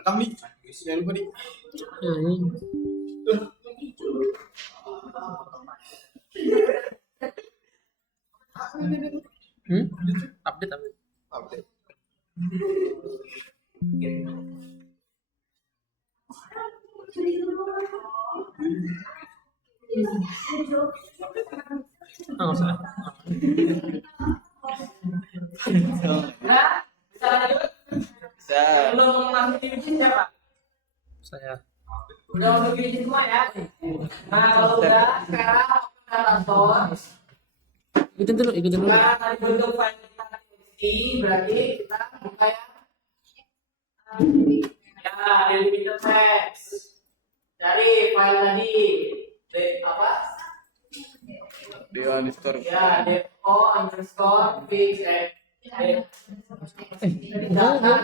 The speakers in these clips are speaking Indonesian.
Rekam nih, jangan lupa nih. Update. Oh, salah. Bisa. Belum masuk divisi siapa? Saya. Udah masuk divisi semua ya. Nah kalau udah sekarang kantor. Ikutin dulu. Sekarang tadi bentuk file kita divisi berarti kita buka ya delimited text dari file tadi apa? Dewa underscore. Ya do underscore fix data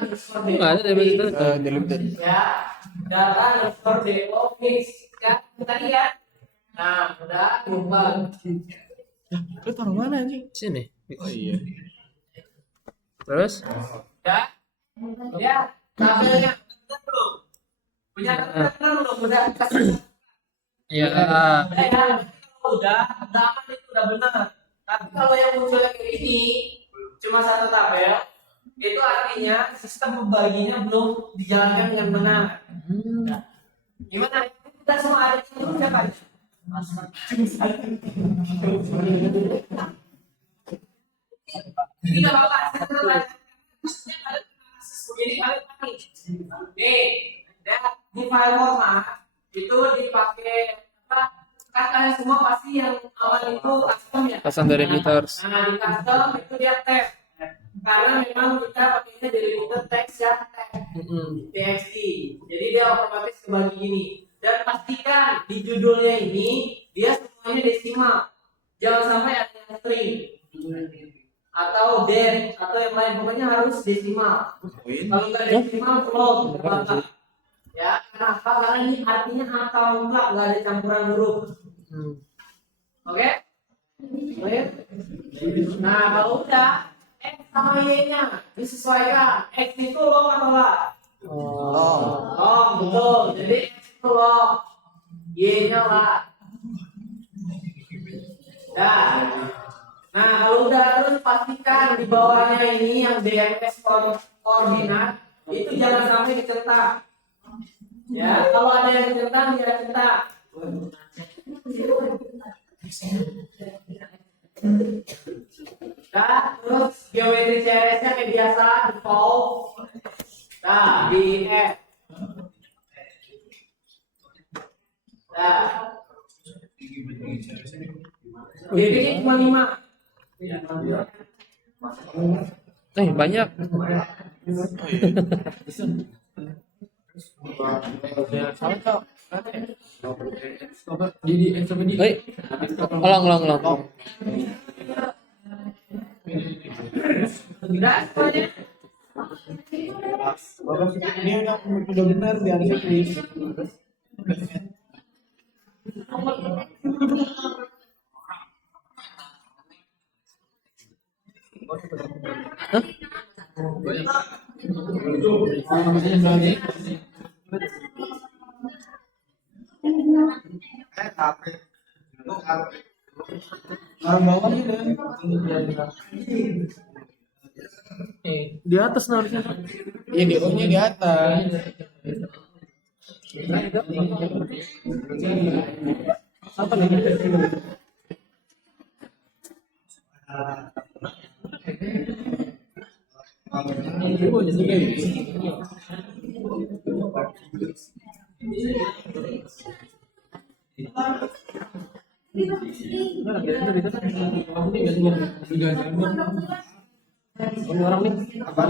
underscore Enggak ada dari itu. Delimited. ya data underscore do fix kan kita lihat. Nah udah berubah. Lu taruh mana anjing? Sini. Oh iya. Terus? Ya, ya tabelnya belum punya tabel belum udah kasih. Iya. Ya, udah aman itu udah benar. Tapi kalau yang muncul kayak ini cuma satu tabel, itu artinya sistem pembaginya belum dijalankan dengan benar. Nah, gimana? Kita semua ada di dulu siapa? Tidak apa-apa, begini kali nih, ya, di file format itu dipakai apa? Kan kalian semua pasti yang awal itu custom ya. Custom delimiter. Nah di custom itu dia tag, karena memang kita pakainya delimiter text ya tag txt, jadi dia otomatis kebagi gini. Dan pastikan di judulnya ini dia semuanya desimal, jangan sampai ada yang string atau den atau yang lain, pokoknya harus desimal. Kalau nggak desimal float terbakar. Ya, kenapa? Karena ini artinya angka lengkap, nggak ada campuran huruf. Oke? Oke? Nah, kalau udah X sama Y-nya disesuaikan. X itu long atau lah? Long, betul. Jadi X itu long, Y-nya lah. Nah, kalau udah terus pastikan di bawahnya ini yang DMS koordinat itu jangan sampai dicetak. Ya, kalau ada yang dicetak dia cetak. Nah, terus geometri CRS-nya kayak biasa default. Nah, di F. Nah, DP-nya cuma 5. Banyak. Ulang. Udah semuanya. Ini udah benar di akhir please. Di atas harusnya. Iya, di O-nya di atas. Apa nih? Ini orang nih. Apa?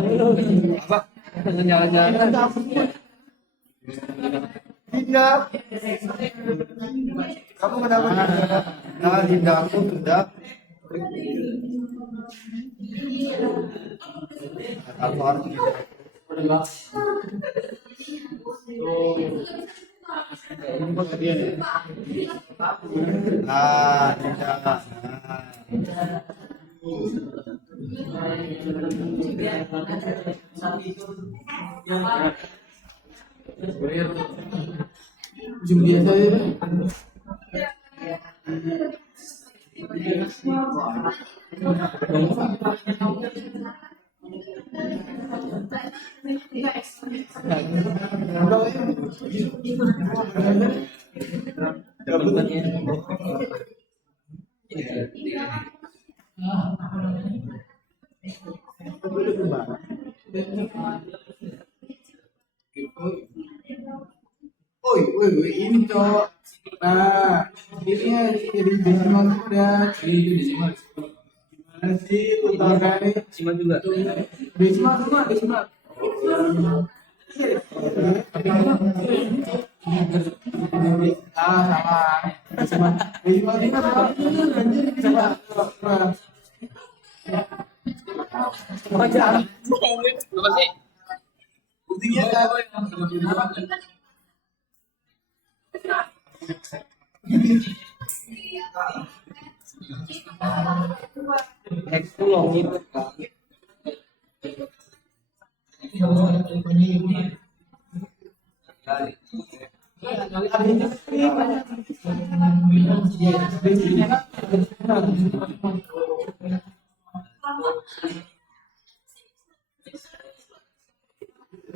Jalan-jalan. Tidak. Kamu kenapa tidak aku tidak? Aku harus tidak. Zoom biasa ya. Woi, ini cowok. Nah, ini ya jadi desimal tuh udah. Gimana sih putarannya? Simak juga. Desimal semua, desimal. Salah. Desimal. Desimal juga salah. Salah. Apa sih? Buktinya kan. Eksplor gitu kan.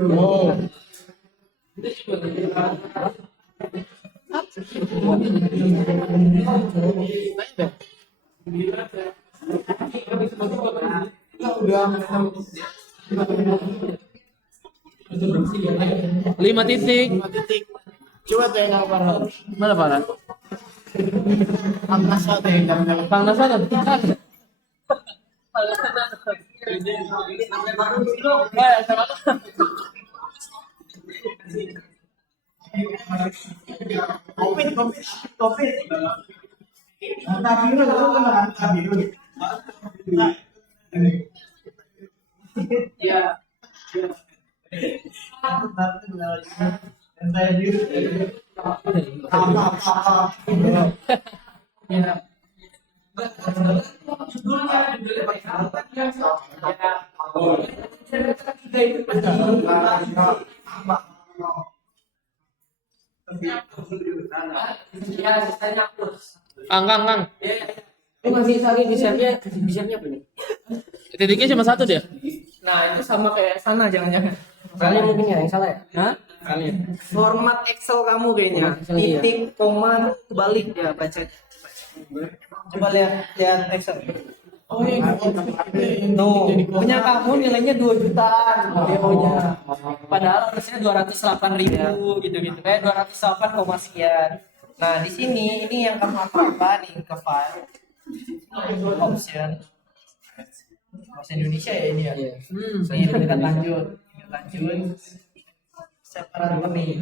Oh. Udah 5 titik. 5 titik. Coba teh yang parah. Mana parah? Angkasa teh yang Bang Nasa ada. Covid. Tapi lu kan tapi lu. Ya. Kang. Ini masih lagi bisa-nya apa nih? Titiknya cuma satu dia. Nah, itu sama kayak sana jangan-jangan. Kalian mungkin ya yang salah ya? Hah? Kalian. Format Excel kamu kayaknya. Excel iya. Titik, koma, kebalik ya baca. Coba lihat Excel. Oh iya. No, punya kamu nilainya 2 jutaan DO-nya. Padahal harusnya 208.000 gitu-gitu. Kayak 208, sekian. Nah, di sini ini yang kamu apa nih ke file. Option. Bahasa Indonesia ya ini ya. Ini tingkat lanjut. Separat nih.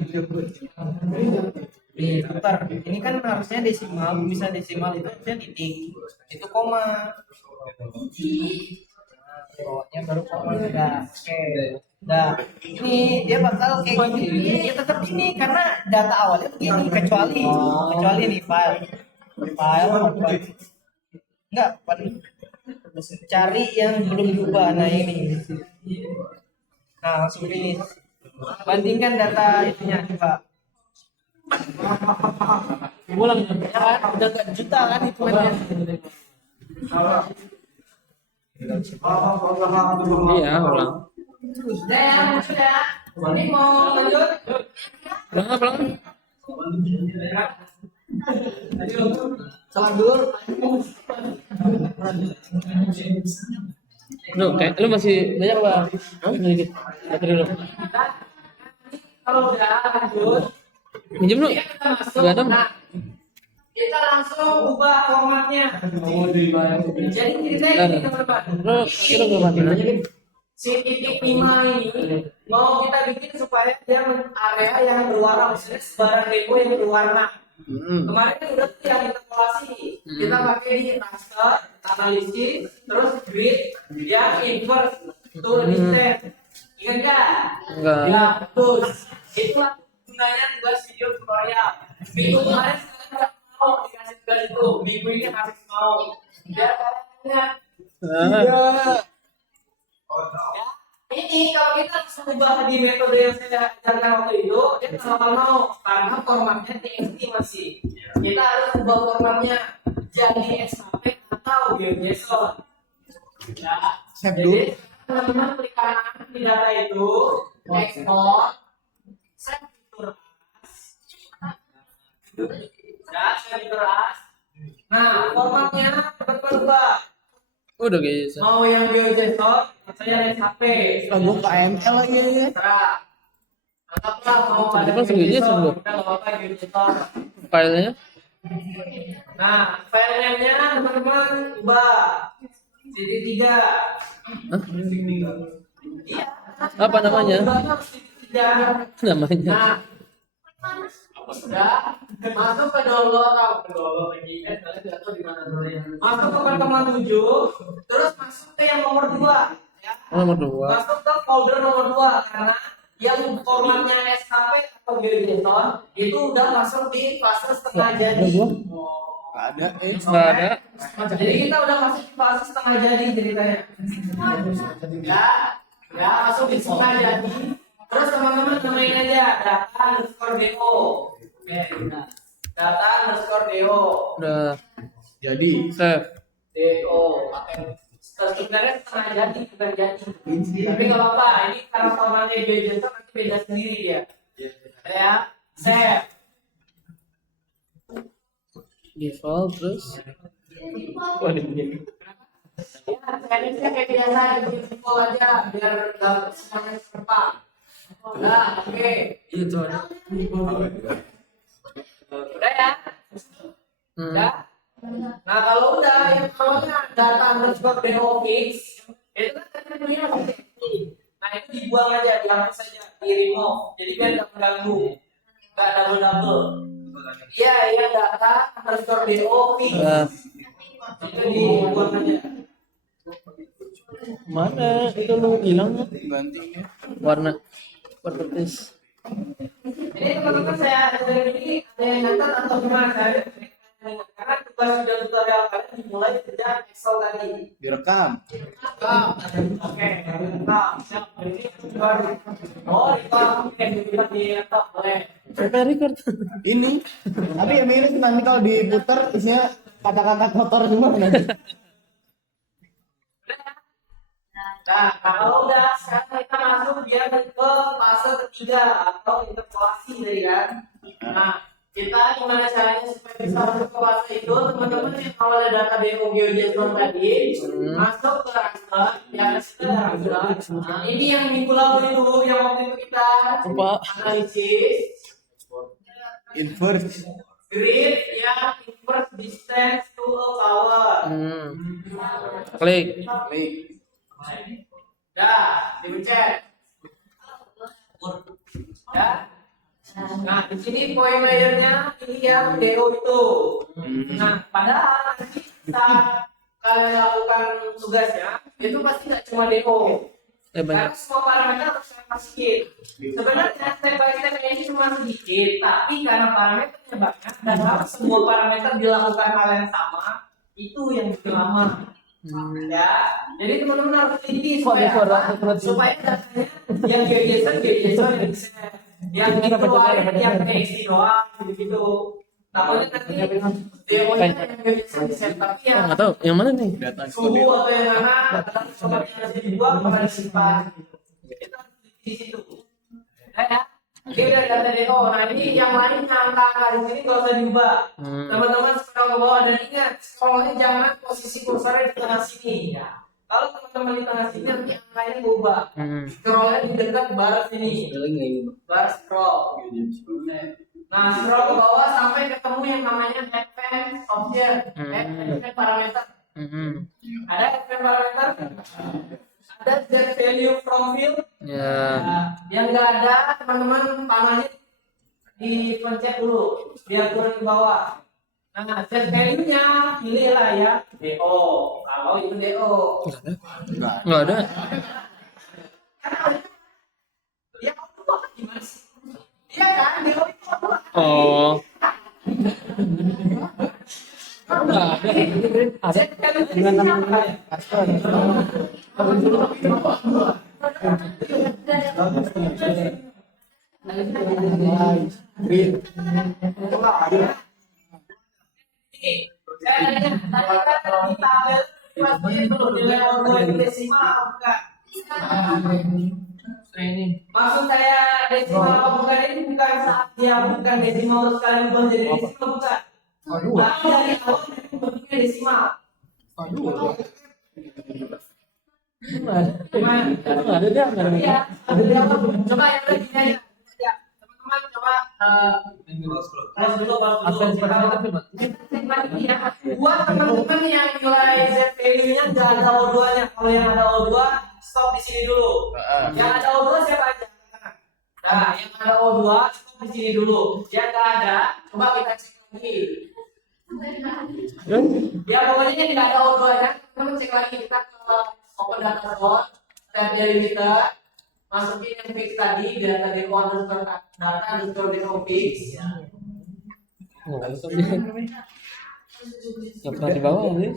Nih, bentar. Ini kan harusnya desimal, bisa desimal itu harusnya titik. Itu koma. Bawahnya baru koma juga. Oke. Nah, ini dia bakal kayak gini. Ya tetap ini karena data awalnya begini kecuali nih file. Enggak, cari yang belum diubah. Nah, ini. Nah, langsung ini. Bandingkan data itunya coba. Ulang. Ya kan, udah gak juta kan hitungannya. Iya, ulang. Sudah. Ini mau lanjut? Ulang. Salah dulu. Lu masih banyak Bang? Sedikit. Baterai lu. Kalau udah lanjut, Minjem lu. kita masuk. Enggak ada. Nah, kita langsung ubah formatnya. Jadi ceritanya gini teman-teman. Lu kira enggak matiin aja deh. Si titik 5 ini mau kita bikin supaya dia area yang berwarna, maksudnya sebarang depo yang berwarna. Kemarin kan udah tuh yang interpolasi, kita pakai di raster, analisis, terus grid yang inverse to distance. Ingat nggak? Enggak. Ya, betul. Itulah gunanya tugas video tutorial. Minggu kemarin sekarang mau dikasih tugas itu, minggu ini harus mau. Biar kalian ingat. Ah. Ya, Ini kalau kita langsung ubah di metode yang saya ajarkan waktu itu, dia nggak bakal mau karena formatnya TXT masih. Kita harus ubah formatnya jadi SHP atau GeoJSON. Ya. Jadi teman-teman klik kanan di data itu, export, set fitur as, ya set fitur as. Nah formatnya berubah. Udah guys. Mau yang GeoJSON, saya SHP. Lagu KML ya. Terserah. Anggaplah mau pada Kan segini GeoJSON, semua. kita nggak apa-apa GeoJSON. Filenya Nah, file name-nya teman-teman ubah jadi 3. Iya. apa namanya? Ubahnya harus jadi 3. Namanya. Nah, udah masuk ke download atau ke download lagi kan kalian nggak tahu di mana downloadnya. Masuk ke pertemuan 7, terus masuk ke yang nomor 2 ya. Nomor 2. Masuk ke folder nomor 2 karena yang formatnya SHP atau GeoJSON itu udah masuk di fase setengah jadi. Nggak ada. Enggak ada. Jadi kita udah masuk di fase setengah jadi ceritanya. Ya masuk di setengah jadi. Terus teman-teman namain aja data underscore do. Oke, nah. Data underscore do. Udah. Jadi Save. Do pakai sebenarnya setengah jadi bukan jadi. Tapi nggak apa-apa. Ini karena formatnya GeoJSON nanti beda sendiri dia. Ya, save. Default terus. Ya, teknisnya kayak biasa bikin simpel aja biar nggak semuanya serempak. Nah, oke. Udah ya? Udah? Nah, kalau udah yang namanya data underscore do fix itu kan tekniknya masih teknik. Nah, itu dibuang aja, dihapus saja, di remove. Jadi biar nggak mengganggu, nggak double. Iya, data underscore do fix. Itu dibuang aja. Mana itu lu hilang gantinya. warna properties. Ini teman-teman saya ada ini ada yang nyatat atau gimana saya karena tugas sudah tutorial kalian dimulai sejak Excel tadi. Direkam. Oke, nah, siap. Ini baru. Oh, oke, kita di laptop boleh. Saya record. Ini. Tapi yang mirip nanti kalau diputar isinya kata-kata kotor semua nanti. Nah, kalau udah sekarang kita masuk dia ke fase ketiga atau interpolasi tadi kan. Nah, kita gimana caranya supaya bisa masuk ke fase itu? Teman-teman yang awalnya data demo GeoJSON tadi masuk ke raster, ya kita ada raster. Nah, ini yang di pulau itu yang waktu itu kita analisis Inverse. grid yang inverse distance to a power. Klik. Dah, dipencet. Ya. Nah, di sini point layernya ini yang DO itu. Nah, padahal nanti saat kalian lakukan tugasnya, itu pasti nggak cuma DO. Karena semua parameter harus saya masukin. Sebenarnya step by step ini cuma sedikit, tapi karena parameternya banyak dan harus semua parameter dilakukan hal yang sama, itu yang bikin lama. Ya, jadi teman-teman harus teliti supaya datanya yang GeoJSON yang bisa yang itu yang TXT doang gitu. Takutnya nanti demo-nya yang GeoJSON bisa, tapi yang Enggak tahu yang mana nih? suhu atau yang mana data sobat yang harus dibuang bakal disimpan. Kita harus teliti di situ. Ya. Oke, udah data DO. Nah, ini yang lain angka-angka di sini nggak usah diubah. Teman-teman scroll ke bawah dan ingat, scrollnya jangan posisi kursornya di tengah sini. Ya. Kalau teman-teman di tengah sini nanti angkanya berubah. Scrollnya di dekat baris sini. Baris scroll. Nah, scroll ke bawah sampai ketemu yang namanya advanced option, advanced parameter. Ada advanced parameter? Ada set value from field. Ya. Nah, yang nggak ada teman-teman panahnya dipencet dulu biar turun ke bawah. Nah, set value-nya pilihlah ya DO. Kalau itu DO. Enggak ada. Ya apa gimana sih? Iya kan DO itu apa? Oh. Enggak ada. Set value-nya apa ya? Saya nanya, tadi kan di tabel pasti itu nilai O2 itu desimal bukan? Maksud saya desimal apa bukan ini bukan saat dia bukan desimal terus kalian ubah jadi desimal bukan? Tapi dari awal bentuknya desimal. Nggak ada dia, nggak ada. Iya, ada di awal. Coba yang lagi aja. Ya, teman-teman coba tes dulu Advance seperti itu, Mas. buat teman-teman yang nilai Z value-nya nggak ada O2-nya. Kalau yang ada O2, stop di sini dulu. Yang ada O2 siapa aja? Nah, yang ada O2 stop di sini dulu. Yang nggak ada, coba kita cek lagi. Ya pokoknya yang nggak ada O2-nya, teman-teman cek lagi kita ke open data source, tab dari kita, masukin yang fix tadi, data depo underscore data underscore depo fix. Nggak bisa dia. Nggak pernah dibawa sih.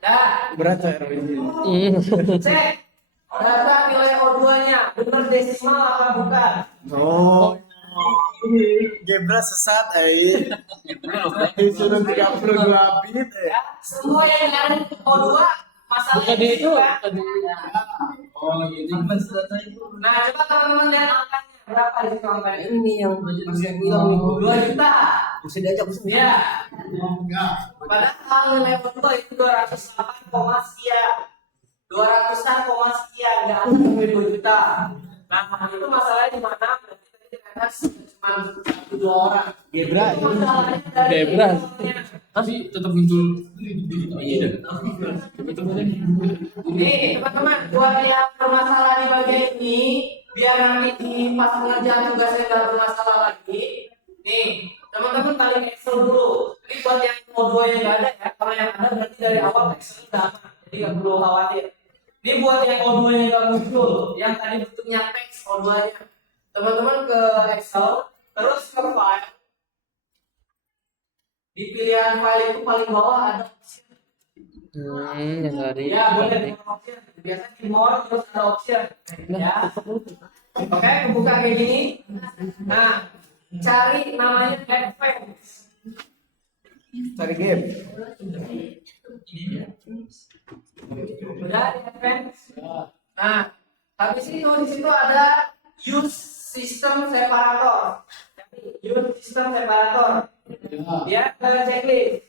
Nah, Berat saya. cek data nilai O2-nya benar desimal apa bukan? Oh. Gebra sesat sudah 32 bit Ya, semua yang ada di O2 masalah Bukan di itu. kan? Tadi. Nah, coba teman-teman lihat angkanya berapa di situ angkanya? Ini yang masih bilang nih. 2 juta. Bisa diajak bisa. Ya. Padahal nilai O2 itu 208, sekian. 200-an sekian, nggak ada sampai 2 juta. Nah, itu masalahnya di mana? Berarti tadi ternyata cuma 1-2 orang. Gebra Itu masalahnya dari Gebra. O2-nya. Tapi tetap muncul. Iya. Nih teman-teman, buat yang bermasalah di bagian ini, biar nanti di pas pengerjaan tugasnya nggak bermasalah lagi. Nih, teman-teman balik Excel dulu. Ini buat yang O2 yang nggak ada ya. Kalau yang ada berarti dari awal Excel udah aman, jadi nggak perlu khawatir. Ini buat yang O2 yang nggak muncul, yang tadi bentuknya teks O2-nya. Teman-teman ke Excel, terus ke file. Di pilihan file itu paling bawah ada option. Yang tadi. Ya, boleh dengan option. Biasanya di more terus ada option. Ya. Oke, kebuka kayak gini. Nah, cari namanya advance. cari game. Udah di advance. Nah, habis itu di situ ada use system separator. Use system separator. Dia ke checklist.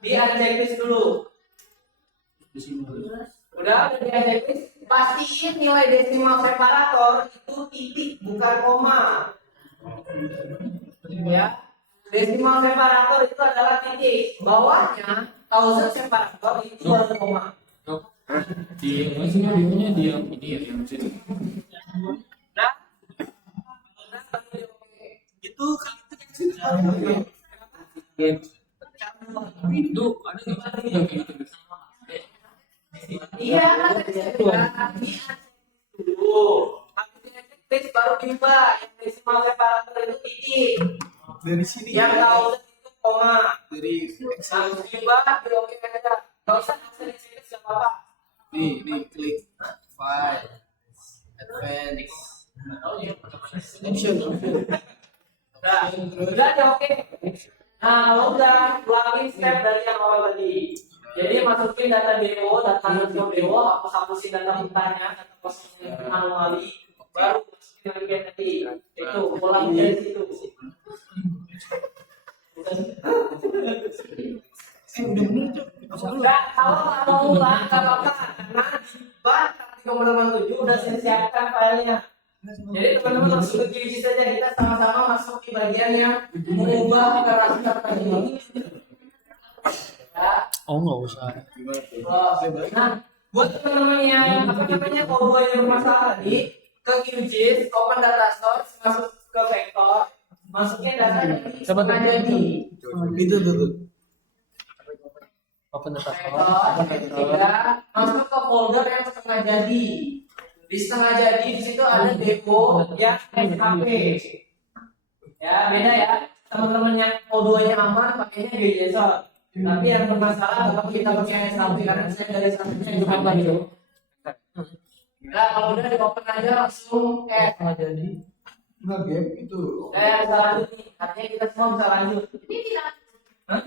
Di checklist dulu. Udah di checklist. Pastiin nilai desimal separator itu titik bukan koma. Ya. Desimal separator itu adalah titik. Bawahnya thousand separator itu baru koma. Di maksudnya bionya dia ini ya yang sini. Nah, Itu kan itu kan Itu ada nggak yang kayak gitu? iya kan dulu. Habis baru diubah yang desimal separator itu titik. dari sini Yang thousand itu koma. dari Harus diubah di oke aja. Gak usah hasil sini siapa apa. nih klik file advance Udah ya oke. Nah, kalau udah ulangin step dari yang awal tadi. Jadi masukin data demo, data underscore demo, hapusin data mentahnya, data posisinya anomali, baru masukin lagi kayak tadi. Itu ulang dari situ. udah bener tuh Udah, kalau nggak mau ulang nggak apa-apa, karena bah 3,87 udah saya siapkan filenya. Jadi teman-teman langsung ke QC saja, kita sama-sama masuk di bagian yang mengubah karakter tadi. Ya. Oh nggak usah. Nah, buat teman-teman yang apa namanya O2 yang bermasalah tadi, ke QGIS, open data source, masuk ke vektor, masukin data dari setengah jadi. itu tuh Open data source. Vektor, ya, masuk ke folder yang setengah jadi. Di setengah jadi di situ ada depo yang SHP. Ya, beda ya. Teman-teman yang O2-nya aman pakainya GJSON. Tapi yang bermasalah kalau kita pakai SHP karena saya dari satunya juga lagi. Nah, kalau udah di open aja langsung Setengah jadi. Enggak gap itu. Bisa lanjut nih, artinya kita semua bisa lanjut. Hah?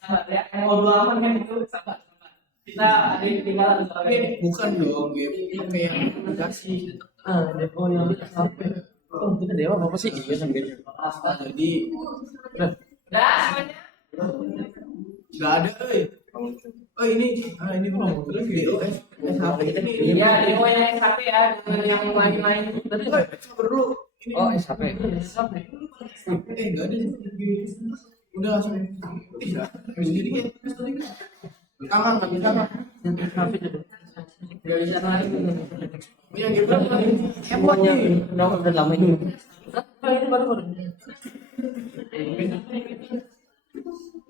Sabar ya, yang mau dua aman kan itu sabar. Kita ada yang ketinggalan soalnya. Bukan dong gap. Pakai yang aplikasi. Depo yang sampai. Oh, kita dewa apa sih? Iya sampai. Jadi Udah semuanya. nggak ada, oh ini belum terus DOS SHP kita nih. Iya, demo yang SAP ya, dengan yang lain-lain. Tadi Sabar dulu. Ini oh SHP. nggak ada. Udah langsung. Iya. Sendiri kan. Tangan nggak bisa kan? SHP itu. Udah bisa lagi. Yang gitu kan. Semuanya udah lama ini. Ini baru.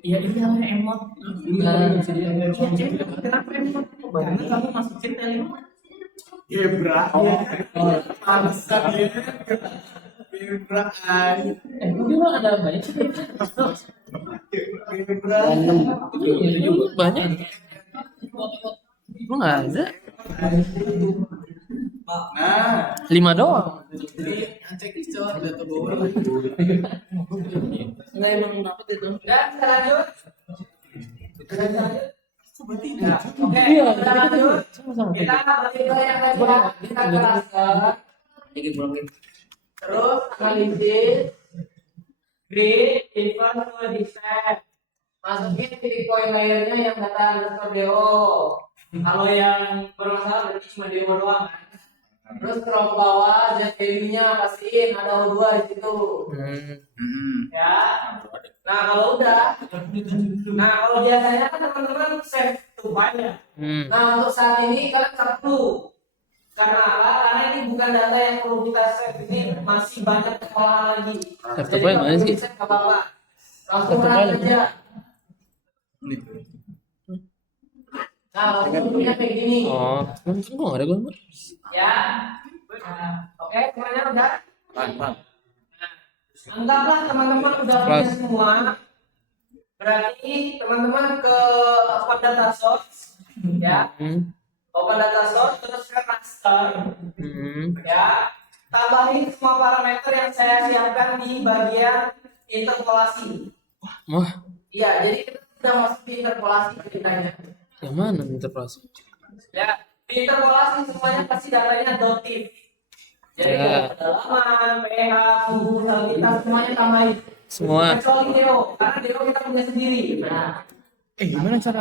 Iya, ini namanya emot. Nah, Kenapa emot? Karena kamu masukin element. Gebra. Pantesan ya. Gebra ay. ini mah ada banyak sih. Gebra. Iya juga banyak. Emang nggak ada? Nah, 5 doang. ini cek cok data bawah. Nggak emang dapat itu. Udah, kita lanjut. Udah, kita lanjut. Berarti Ya, oke, Iya, kita lanjut. sama-sama. Kita balik ke yang tadi ya. Kita keraskan. Jadi blocking. Terus analisis. Grid, invert to defect. Masukin titik poin layernya yang data underscore DO. Kalau yang bermasalah berarti cuma DO doang kan. Terus scroll ke bawah, ZTV-nya pastiin ada O2 di situ. Ya. Nah, kalau udah. Nah, kalau biasanya kan teman-teman save to file ya. Nah, untuk saat ini kalian nggak perlu. Karena apa? Karena ini bukan data yang perlu kita save. Ini masih banyak pengolahan lagi. Save to Jadi file nggak mana perlu sih? di-save, nggak apa-apa. Langsung Save to run file. aja. Nah, langsungnya kayak gini. Oh, mungkin gua nggak ada gambar. Ya. Nah, oke, semuanya udah. Mantap. Anggaplah teman-teman udah punya semua. Berarti teman-teman ke open data source, ya. Open data source terus ke raster, ya. Tambahin semua parameter yang saya siapkan di bagian interpolasi. Wah, Iya, jadi kita sudah masuk di interpolasi ceritanya. yang mana interpolasi? Ya, di interpolasi semuanya pasti datanya dotif. Jadi Ya. kedalaman, pH, suhu, salinitas semuanya tambahin. Semua. Kecuali Deo, karena Deo kita punya sendiri. Nah, Gimana cara?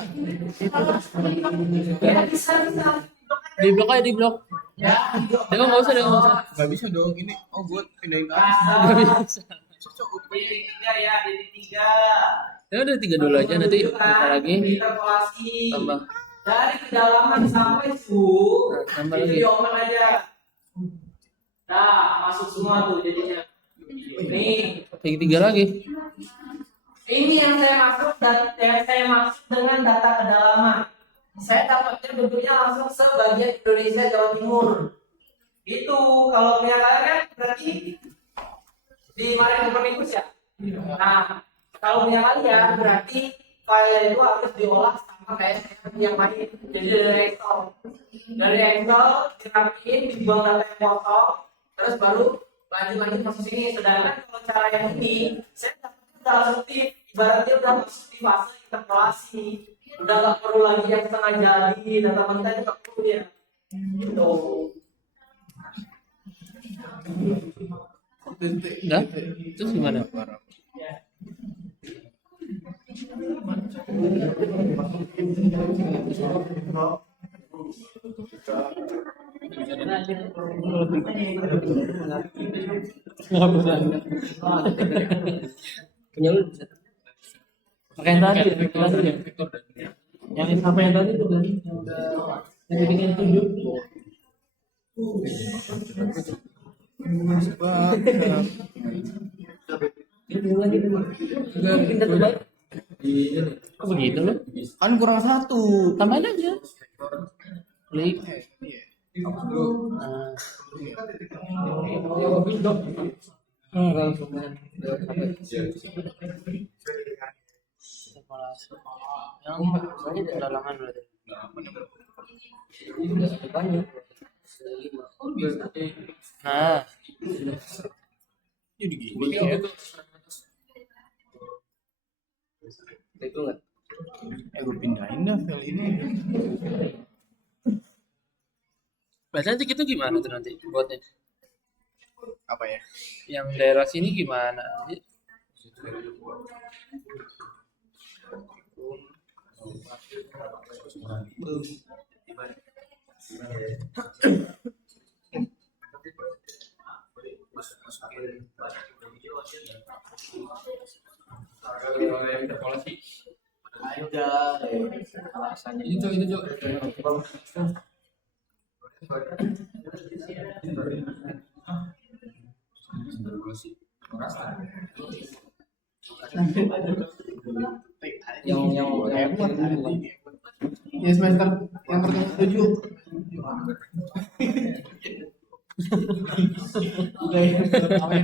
ya bisa. Di blok aja di blok. Ya, Dia nggak usah, dia nggak usah. Gak bisa dong ini. Oh gue pindahin ke Rasa. atas. Titik 3 ya, titik 3. Ya udah 3 dulu aja nanti kita lagi Interpolasi. tambah. Dari kedalaman sampai suhu, Nah, tambah itu lagi. di open aja. Nah, masuk semua tuh jadinya. Nih, 3 lagi. ini yang saya maksud dan yang saya maksud dengan data kedalaman. Saya dapatnya bentuknya langsung sebagian Indonesia Jawa Timur. Itu kalau punya kalian kan berarti di Marin Copernicus ya. Nah, kalau punya kalian berarti file itu harus diolah sama kayak yang lain. Jadi dari Excel dirapiin, dibuang data yang kotor, terus baru lanjut masuk sini. Sedangkan kalau cara yang ini, saya dapatnya udah langsung ibaratnya udah masuk di fase interpolasi. Udah nggak perlu lagi yang setengah jadi, data mentah itu nggak perlu ya. Gitu. Enggak? Terus gimana? Ya. Punya lu bisa. Pakai yang tadi, yang sampai yang tadi itu kan yang bikin 7. Ini lagi tuh. Enggak bikin data baru. Kok begitu lo? Kan kurang satu. Tambahin aja. Klik. Yang kedalaman berarti. Banyak. Nah, Jadi gini. Itu enggak. Gue pindahin dah file ini. Berarti nanti kita gimana tuh nanti buatnya? Apa ya? Yang daerah sini gimana? Ada. Itu juga. Yang Hebat. Ya semester yang pertama 7. Udah ya, amin.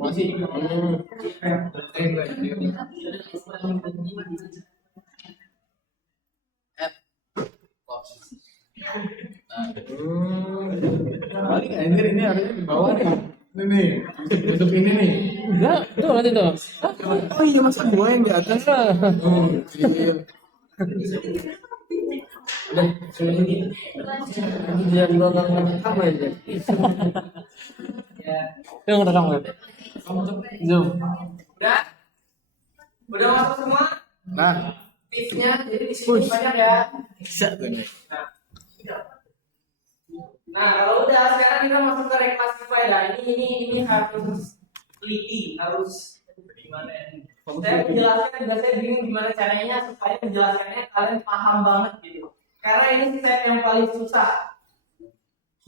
Masih. Paling anjir ini harusnya di bawah nih. Ini nih, tutup ini nih. Enggak, tuh nanti tuh. Oh iya masa gua yang di atas. Oh, iya. Dia gua enggak ngerekam aja. Yang ngerekam enggak? Zoom. Udah masuk semua Nah, tipsnya, jadi di sini banyak ya. bisa tuh nih. Nah, kalau udah sekarang kita masuk ke reclassify. Nah, ini harus teliti, harus gimana ya? Saya menjelaskan juga saya bingung gimana caranya supaya menjelaskannya kalian paham banget gitu. Karena ini step yang paling susah.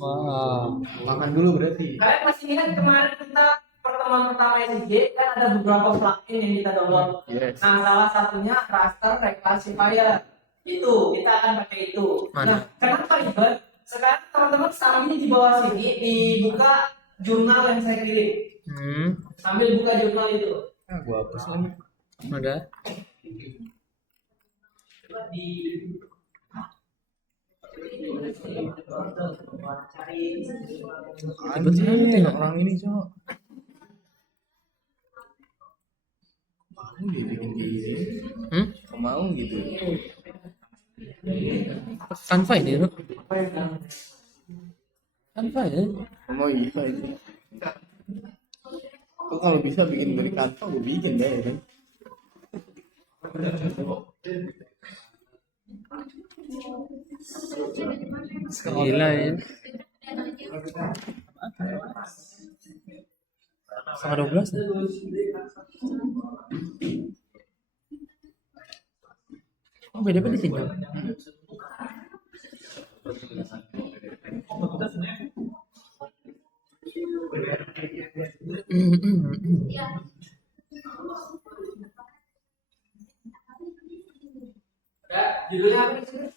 Wah. Makan dulu berarti. Kalian masih ingat kemarin kita pertemuan pertama SIG kan ada beberapa plugin yang kita download. Yes. Nah, salah satunya raster reclassifier. Itu kita akan pakai itu. Mana? Nah, kenapa ribet? Sekarang teman-teman sambil di bawah sini dibuka jurnal yang saya kirim. Sambil buka jurnal itu. Nah, gua hapus lagi. Ada. Coba di cari Anjir, orang ini cok. Mau dia bikin gini. Mau gitu. Canva ini, bro. Canva ya? Mau bisa itu. Kok kalau bisa bikin dari kantor, gue bikin deh kan. Gila ya. Sama 12 nih. Oh, beda-beda di sini. Ada judulnya apa sih?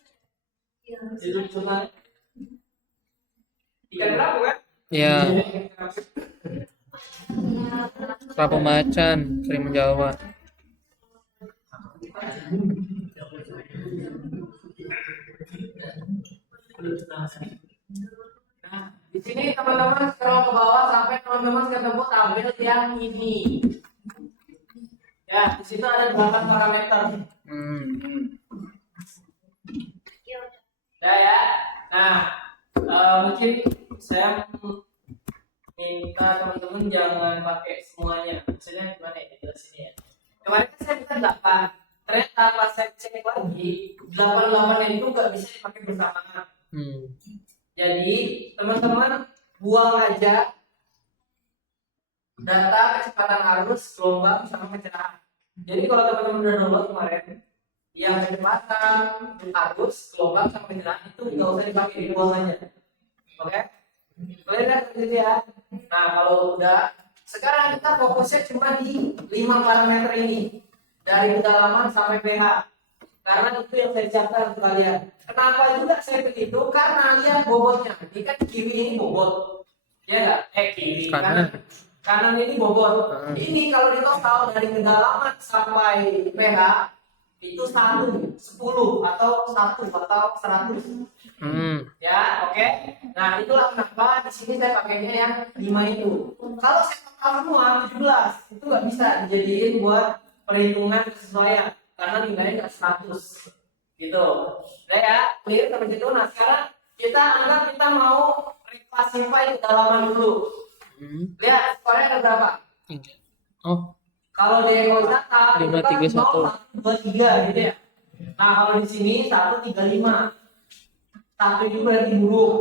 Judul jurnal. Ikan kerapu kan? Ya, kerapu macan, sering menjawab. Nah, di sini teman-teman scroll ke bawah sampai teman-teman ketemu tabel yang ini. Ya, di situ ada 8 parameter. Ya. Nah, mungkin saya minta teman-teman jangan pakai semuanya. Misalnya gimana ya jelasinnya ya. Kemarin kan saya minta 8. Ternyata pas saya cek lagi 88 itu nggak bisa dipakai bersamaan. Jadi teman-teman buang aja data kecepatan arus, gelombang, sama kecerahan. Jadi kalau teman-teman udah download kemarin, yang kecepatan, arus, gelombang, sama kecerahan itu nggak usah dipakai, dibuang aja. Oke? Boleh kan gitu ya? Nah kalau udah, sekarang kita fokusnya cuma di 5 parameter ini, dari kedalaman sampai pH. Karena itu yang saya siapkan untuk kalian. Kenapa juga saya begitu? Karena lihat bobotnya. Ini kan kiri ini bobot, ya nggak? Kiri kanan ini bobot. Ini kalau di total dari kedalaman sampai pH itu 1, 10 atau 1 atau 100. Ya, oke. Nah, itulah kenapa di sini saya pakainya yang 5 itu. Kalau saya pakai semua 17, itu nggak bisa dijadiin buat perhitungan kesesuaian karena nilainya nggak 100. Gitu. Udah ya, clear sampai situ. Nah, sekarang kita anggap kita mau reclassify kedalaman dulu. Lihat, skornya ada berapa? 3. Oh, Kalau di ekosistem 5, 3, 1. 2, 3 gitu ya. Nah, kalau di sini 1, 3, 5. 1 itu berarti buruk.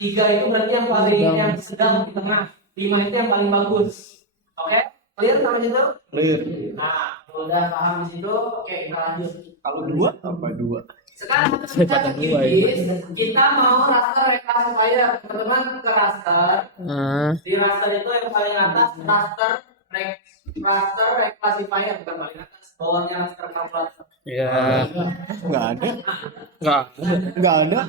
3 itu berarti yang paling yang sedang di tengah. 5 itu yang paling bagus. Oke? Clear sampai situ? Clear. Nah, udah paham di situ. Oke, kita lanjut. Kalau 2 apa 2? Sekarang Saya kita patah bikin dua ya. kita mau raster reclassifier. Teman-teman ke raster. Di raster itu yang paling atas raster reclassifier, bukan paling atas. Bawahnya raster calculator. Ya. Enggak ada. Enggak. Enggak ada.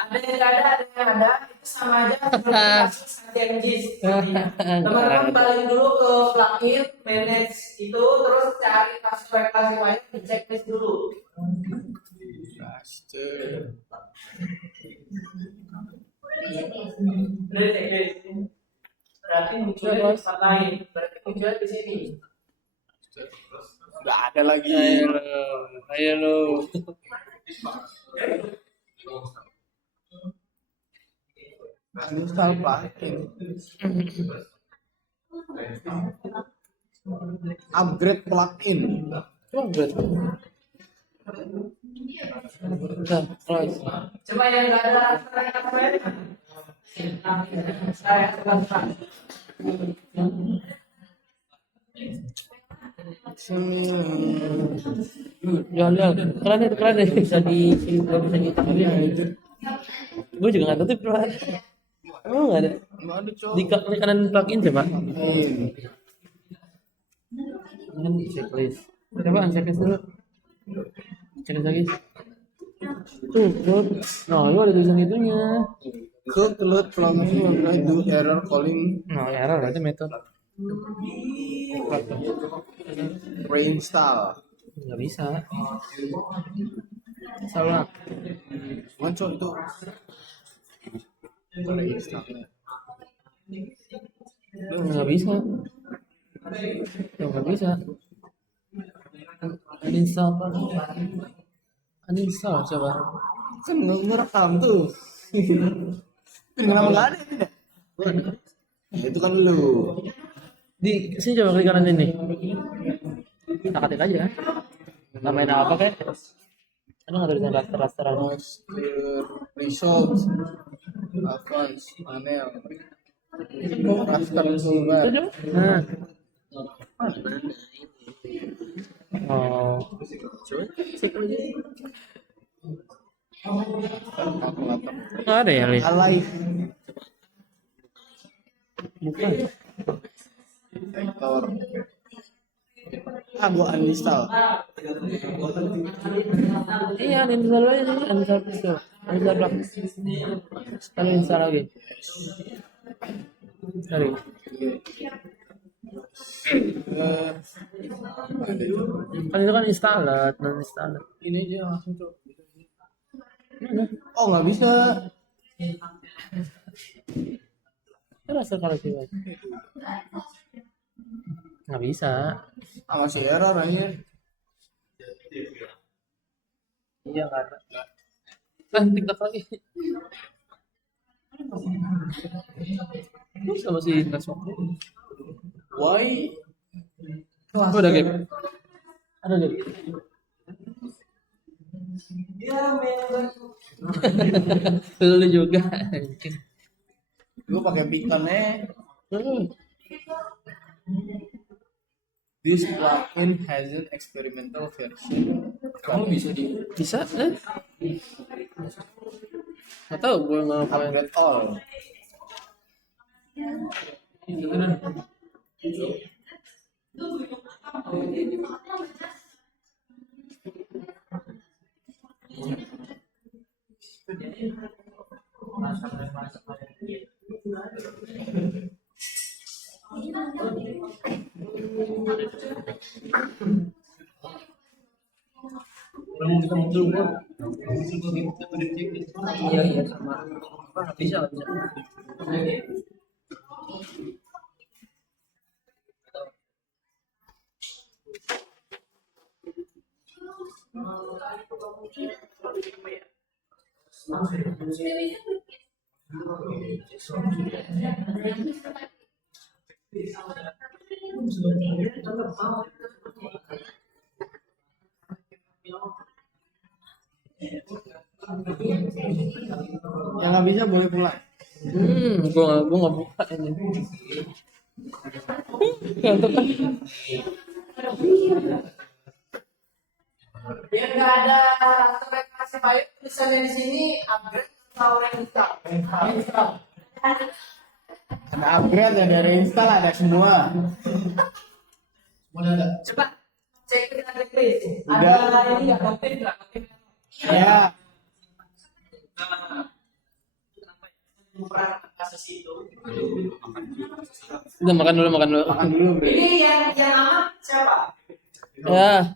Ada yang nggak ada, ada yang ada. Itu sama aja seperti kasus changes. Teman-teman balik dulu ke plugin, manage itu, terus cari raster reclassifier, di checklist dulu. Udah di checklist. Berarti munculnya di tempat lain. Berarti munculnya di sini. Enggak ada lagi. Ayo lo. Uninstall plugin. Upgrade plugin. Oh, berarti. Bentar, terus. Coba yang nggak ada raster reclassifier. Saya coba. Jangan, keren deh, bisa di nggak bisa di gue juga nggak tahu tuh bro. Emang nggak ada Enggak ada, Cok. di kanan plugin coba. Ini checklist. Coba checklist dulu. Checklist lagi. Tuh, bro. Nah, lu ada tulisan itunya. Cook load plugin when do error calling Nah, error berarti metode. reinstall. Nggak bisa. Salah. Bukan, Cok, itu. Reinstall. Nggak bisa. Nggak bisa. Uninstall apa? Uninstall coba. Kan nggak ngerekam tuh. Kenapa nggak ada tidak? Ya, itu kan lu. Di sini coba klik kanan ini. Kita ketik aja. Nambahin apa kayak? Ada nggak tulisan raster-rasteran? Result advance panel raster toolbar. Itu coba. Nah. Oh. Kalkulator. Nggak ada ya, Li? Alay. Bukan. Vektor. Gua uninstall. Iya, uninstall aja nih, uninstall pistol. Uninstall plug. Sekali install lagi. Sorry. Kan itu kan installer, non installer. Ini aja langsung, Cok. Mana? Oh, nggak bisa. Itu rasa kalau sih, Bang. Nggak bisa. Masih error aja. Iya nggak ada. Kan TikTok lagi. Terus sama si Nasok. Why? Oh, ada game. Ada game. Lu juga. Gua pakai beacon-nya. Hmm. This plugin has an experimental version. Kamu bisa di Bisa? Nggak tahu gue ngapain. Upgrade all. belum kita muncul pun. Iya sama. Bisa. Yang nggak bisa boleh pulang. Gua nggak buka ini. Ngantuk kan? Biar nggak ada rekomendasi baik tulisannya di sini upgrade atau reinstall. Ada upgrade, ada reinstall, ada semua. Coba cek dengan Chris. Udah. Ada ini nggak konten nggak? Ya. Kasus itu. Udah makan dulu. Makan dulu, Bre. Ini yang aman siapa? Ya.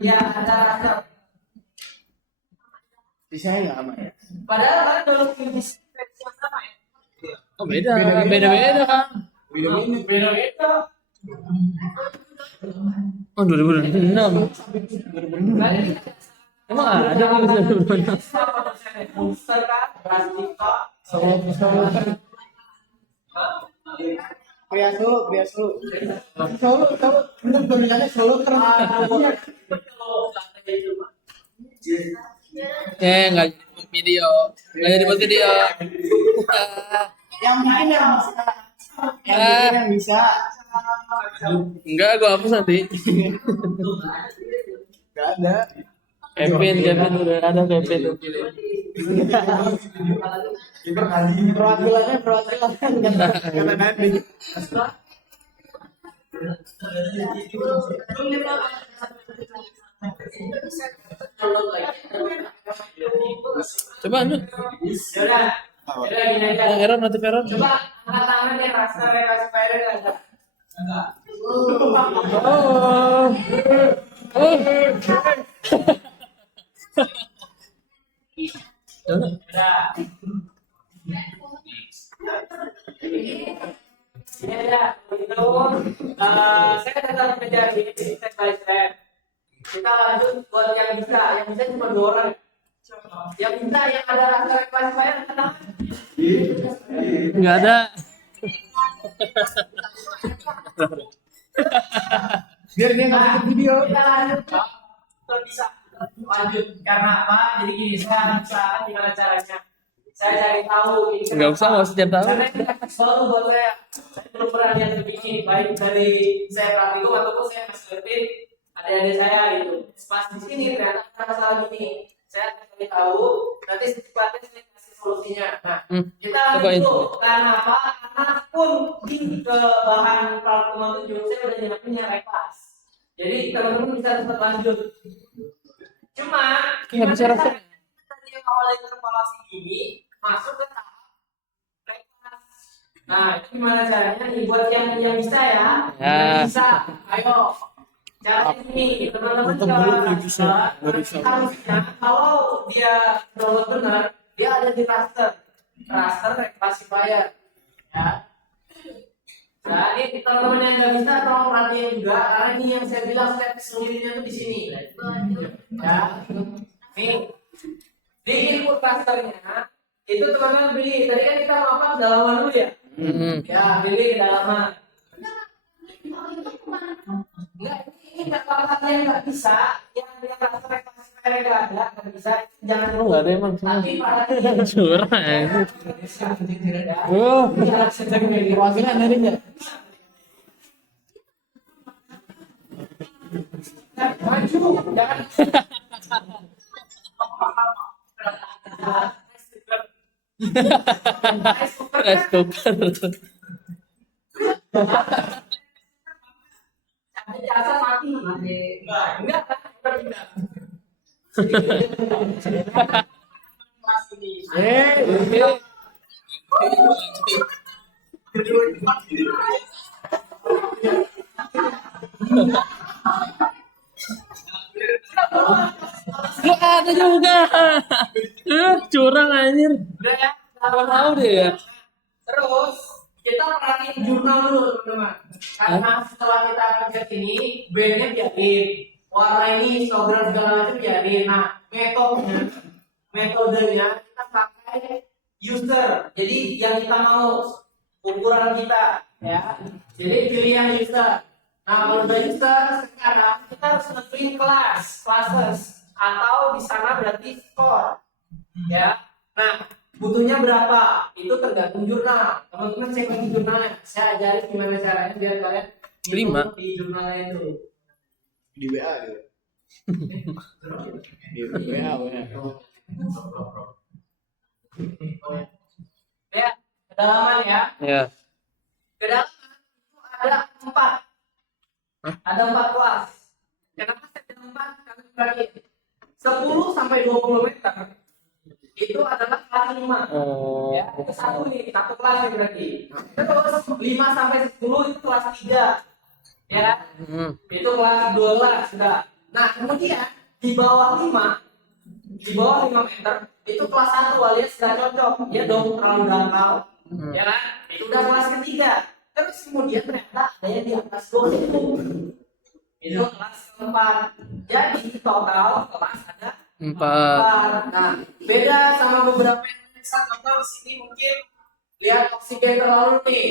Ya ada. Sisanya nggak aman ya. Padahal kan download versi yang sama ya. Oh beda kan? Beda-beda. Oh 2006. Emang ada yang bisa 2006? Monster kan, Rastika. Solo. Pria Solo. Bener pemilihannya Solo keren. Nggak video. Nggak jadi buat video. Yang bikin yang bisa. Enggak, gua hapus nanti. Gak ada. Kevin udah ada Kevin. Perwakilannya kata Nandi. Coba anu. Yaudah. Yaudah gini aja. Yang error notif error. Coba angkat tangan yang raster rekasi spider ada. Enggak. Udah. Ini ada itu. Saya tetap mengejar ini step by step. Kita lanjut buat yang bisa cuma 2 orang. Yang bisa yang ada raster rekasi spider tenang. Enggak ada. Biar dia nggak bikin video. Kita lanjut. Kita bisa lanjut karena apa? Jadi gini, saya usahakan gimana caranya. Saya cari tahu ini Nggak usah tiap tahun. Karena ini baru buat saya. Saya belum pernah lihat begini, baik dari saya praktikum ataupun saya masih liatin adik-adik saya gitu. Pas di sini ternyata ada masalah gini. Saya cari tahu, nanti secepatnya saya kasih solusinya. Nah, kita lanjut dulu. Karena apa? Karena pun di ke bahan praktikum 7 saya udah nyiapin yang repas. Jadi teman-teman bisa tetap lanjut. Cuma Nggak bisa rasa. tadi yang awalnya interpolasi ini masuk ke tahap repas. Nah, itu gimana caranya nih buat yang bisa ya? Yang bisa, ayo. Cara ini teman-teman harusnya kalau dia download benar, dia ada di raster reclassifier, ya. Nah, ini teman-teman yang nggak bisa tolong perhatiin juga karena ini yang saya bilang step kesulitannya tuh di sini. Ya, nih di input rasternya itu teman-teman pilih. Tadi kan kita mau apa? Dalaman dulu ya. Ya, pilih dalaman. Enggak, ini kalau kalian nggak bisa, yang dia raster reclassifier nggak ada, nggak bisa, jangan dulu. Nggak ada emang. Tapi perhatiin. Curang. Perwakilan dari nggak? Maju, jangan. Rice cooker. Jasa mati. Enggak. Kelas ini. ternyata juga. Curang anjir. Udah ya. Tahu deh ya. Terus kita perhatiin jurnal dulu teman-teman. Karena setelah kita pencet ini, bandnya biarin, warna ini, histogram segala macam biarin. Nah, metodenya kita pakai user. Jadi yang kita mau ukuran kita, ya. Jadi pilihan user. Nah, kalau udah user sekarang kita harus nentuin classes, atau di sana berarti skor, ya. Nah, butuhnya berapa? Itu tergantung jurnal. Teman-teman cek lagi jurnalnya. Saya ajarin gimana caranya biar kalian Lima. di jurnalnya itu. Di WA gitu. Di WA. Ya, kedalaman ya. Ya. Kedalaman itu ada 4. Ada 4 kelas. Kenapa saya bilang 4? Karena berarti 10 sampai 20 meter itu adalah kelas 5. Oh. Ya, itu satu kelas ya berarti. Terus 5 sampai 10 itu kelas 3. Ya. Itu kelas 12 sudah. Nah, kemudian di bawah 5 meter itu kelas 1 alias sudah cocok. Ya dong, terlalu dangkal. Ya kan? Itu udah kelas ketiga. Terus kemudian ternyata ada yang di atas 20. Itu kelas keempat. Jadi total kelas ada 4. Nah, beda sama beberapa yang contoh di sini mungkin lihat oksigen terlalu nih.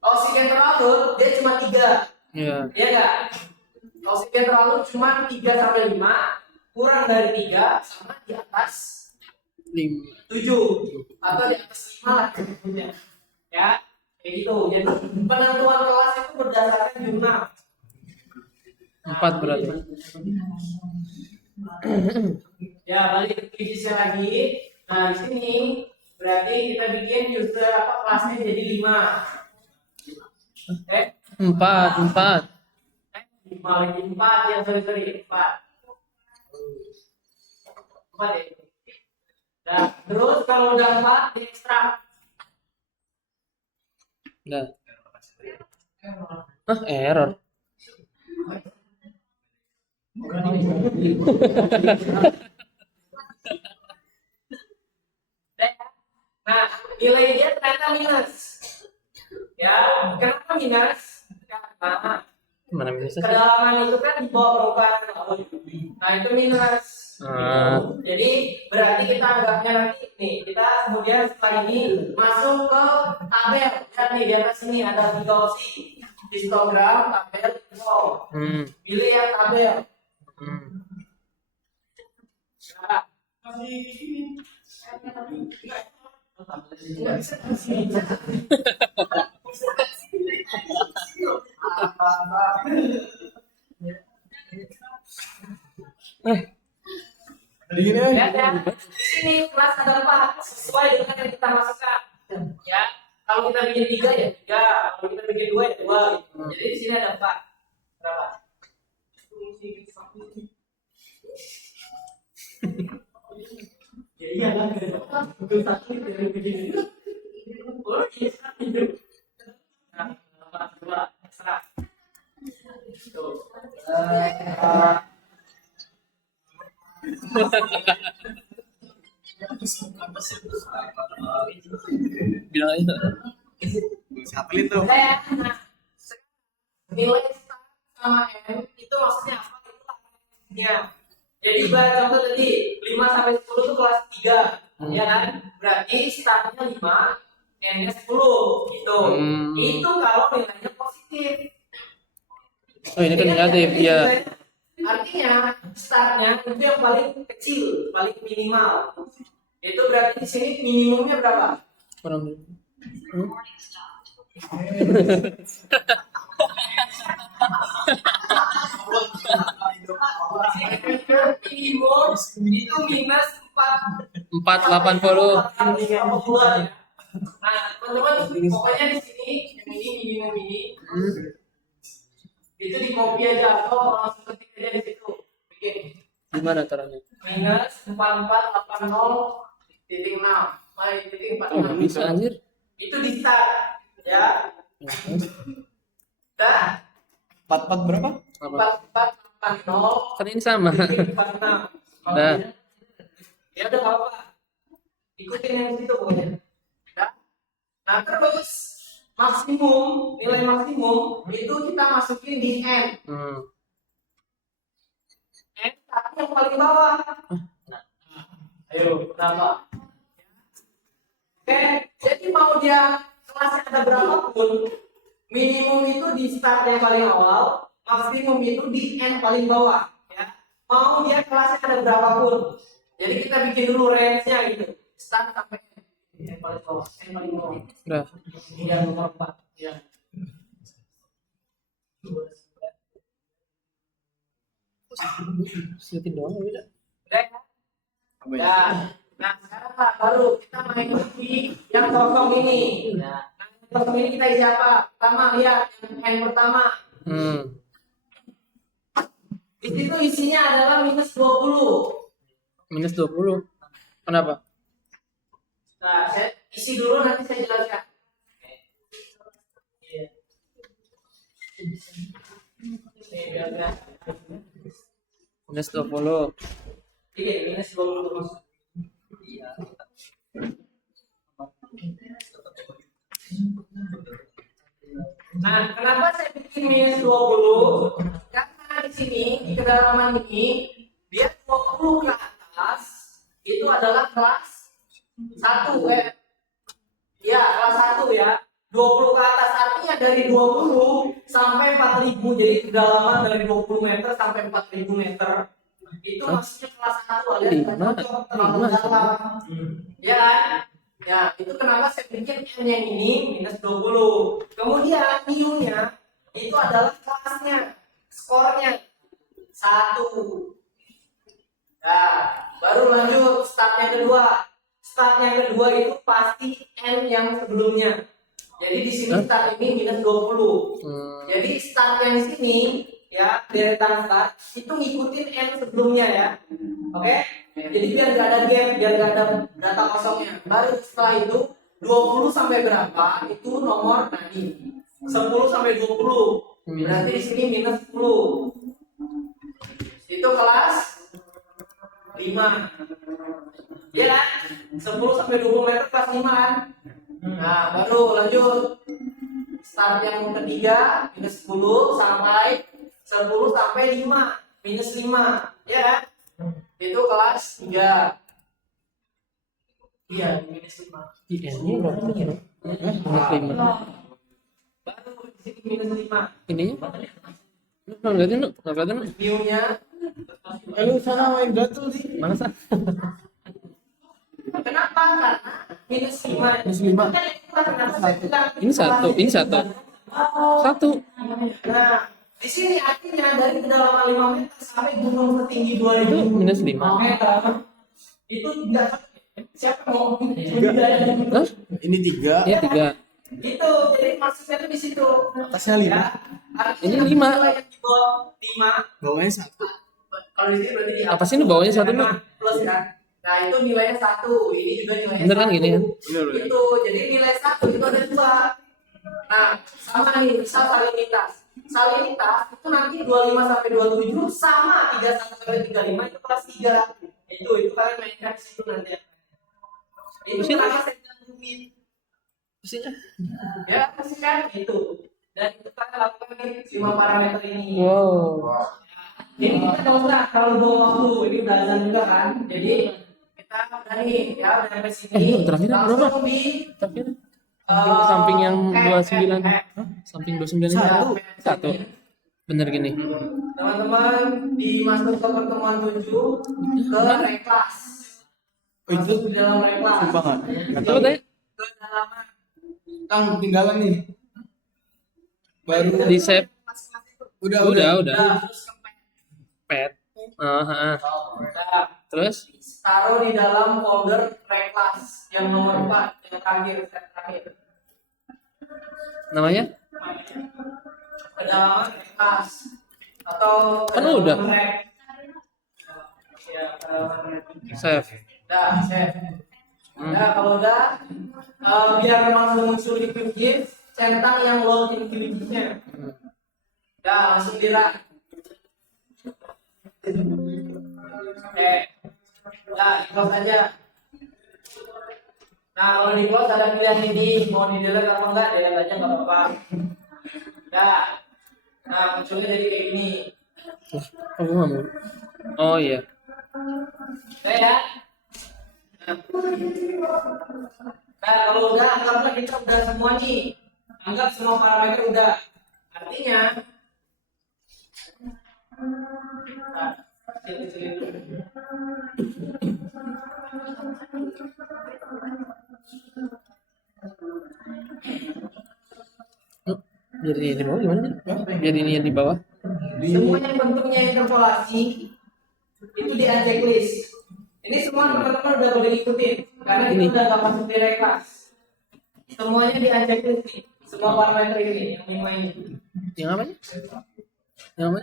Oksigen terlalu dia cuma 3. Iya. Iya enggak? Oksigen terlalu cuma 3 sampai 5, kurang dari 3 sama di atas 7 atau di atas 5 lah sebetulnya. Ya, kayak gitu. Jadi penentuan kelas itu berdasarkan jurnal. 4 berarti. Ya, balik ke sisi lagi. Nah, di sini berarti kita bikin user kelasnya jadi 5. 4. 5 lagi 4 ya, sorry 4 ya. Nah, terus kalau udah 4 diekstrak. Udah. Error. Nah, nilai dia ternyata minus. Ya, kenapa minus? Karena Mana minusnya? kedalaman itu kan di bawah permukaan laut. Nah, itu minus. Jadi berarti kita anggapnya nanti nih, kita kemudian setelah ini masuk ke tabel. Lihat nih di atas ini ada 3 opsi. Histogram, tabel, info. Pilih yang tabel. Nah, lihat ya, di sini kelas ada 4 sesuai dengan yang kita masukkan. Ya, kalau kita bikin 3 ya 3, kalau kita bikin 2 ya 2. Jadi di sini ada 4. Berapa? Ya iya kan, betul satu itu yang bikin. Oh iya itu. Nah, 2 ekstra. Tuh. Bilang aja. Satelit tuh. Nah, nilai start sama M itu maksudnya apa? Itu lapangannya. Jadi ibarat contoh tadi 5 sampai 10 itu kelas 3, ya kan? Berarti startnya 5, N-nya 10 gitu. Itu kalau nilainya positif. Oh, ini kan negatif, ya. Artinya startnya itu yang paling kecil, paling minimal. Itu berarti di sini minimumnya berapa? Kurang. Minimum itu minus 480. Nah, teman-teman, pokoknya di sini yang ini minimum ini itu di copy aja atau langsung ketik aja di situ. Bikin Gimana caranya? minus 4480.6 titik 46. Bisa anjir. Itu di start ya. Dah 44 berapa? 4480 Kan ini sama. titik 46. Dah. Ya udah nggak apa-apa. Ikutin yang situ pokoknya. Ya. Nah terus nilai maksimum itu kita masukin di n. N tapi yang paling bawah. Ayo, kenapa? Oke, jadi mau dia kelasnya ada berapapun, minimum itu di start yang paling awal, maksimum itu di n paling bawah. Ya. Mau dia kelasnya ada berapapun, jadi kita bikin dulu range-nya gitu, start sampai n paling bawah, n paling bawah. Udah. Yang nomor 4. Ya. Sedikit doang beda. Udah ya? Ya. Nah sekarang lah baru kita main lagi yang kosong ini. Nah, yang kosong ini kita isi apa? Pertama lihat yang pertama. Di situ isinya adalah minus 20. Minus 20. Kenapa? Nah, saya isi dulu nanti saya jelaskan. Minus 20. Iya, minus 20. Nah, kenapa saya bikin minus 20? Karena di sini, di kedalaman ini, dia 20 ke atas, itu adalah kelas 1 ya. Ya, kelas 1 ya. 20 ke atas artinya dari 20 sampai 4000. Jadi kedalaman dari 20 meter sampai 4000 meter. Itu maksudnya kelas 1 alias cocok terlalu dalam. Ya kan? Ya, itu kenapa saya bikin n yang ini minus 20. Kemudian mu-nya itu adalah kelasnya, skornya 1. Nah, baru lanjut start yang kedua. Start yang kedua itu pasti n yang sebelumnya. Jadi di sini start ini minus 20. Jadi start yang di sini ya, deretan start itu ngikutin n sebelumnya ya. Oke? Jadi biar nggak ada gap, biar nggak ada data kosongnya. Baru setelah itu 20 sampai berapa? Itu nomor tadi. 10 sampai 20. Berarti di sini minus 10. Itu kelas 5. Ya kan? 10 sampai 20 meter kelas 5 kan? Nah, baru lanjut. Start yang ketiga minus 10 sampai 10 sampai 5 minus 5, ya kan? Itu kelas 3. Iya, minus 5. IN-nya berapa nih? Minus 5. Baru di sini minus 5. Ininya? Nggak kelihatan, nggak kelihatan. View-nya Lu sana main gatel sih. Mana sah? kenapa? Karena minus 5. Minus 5. Kan itu kenapa saya bilang Ini satu, ini satu. Satu. Nah, di sini artinya dari kedalaman 5 meter sampai gunung setinggi 2000 Itu minus 5. meter itu tidak siapa mau Hah? Ini 3. Iya 3. itu jadi maksudnya itu di situ Atasnya 5. ya. Ini Artinya 5. nilai yang di bawah 5 Bawahnya 1. kalau di sini berarti di Apa sih ini bawahnya 1 nih? plus kan. Nah itu nilainya 1, ini juga nilainya Bener kan 1. gini kan? Itu jadi nilai 1 itu ada 2. Nah sama nih misal salinitas itu nanti 25 sampai 27 sama 31 sampai 35 itu kelas 3. Itu kalian mainkan di situ nanti. Itu Mesin? kenapa saya cantumin. Isinya. Ya pasti kan itu. Dan itu kalian lakukan nih 5 parameter ini. Wow. Ini kita nggak usah terlalu bawa waktu, ini udah azan juga kan. Jadi kita udah nih ya udah sampai sini. Terakhirnya berapa? Langsung di Terakhir. Samping yang 29. Hah? Samping 29 ini. Satu. Bener gini. teman-teman dimasuk ke pertemuan 7 ke reklas. Itu Masuk di dalam reklas. sumpah kan? Coba tanya. Kedalaman. Kang ketinggalan nih. Baru Di save. udah. Udah. Terus ke Pet. udah. Terus? Taruh di dalam folder reklas yang nomor 4 yang terakhir, step terakhir. Namanya? Kedalaman reklas atau Kan udah. rek. Ya, kedalaman rek. Save. Udah, save. Udah, kalau udah biar langsung muncul di QGIS, centang yang login QGIS-nya. Udah, langsung di run. Oke. Nah, di close aja. Nah, kalau di close ada pilihan ini, mau di delete atau enggak, delete aja nggak apa-apa. Nah, munculnya jadi kayak gini. Oh, gua nggak mau. Oh iya. Ya. Nah, kalau udah anggaplah kita udah semua nih. Anggap semua parameter udah. Artinya nah, kecil-kecilin dulu. Biar ini di bawah gimana sih? Biar ini yang di bawah. Semua yang bentuknya interpolasi itu di unchecklist. Ini semua teman-teman udah boleh ikutin karena ini udah nggak masuk di kelas. Semuanya di unchecklist nih. Semua parameter ini yang 5 ini. Yang apa? Yang apa?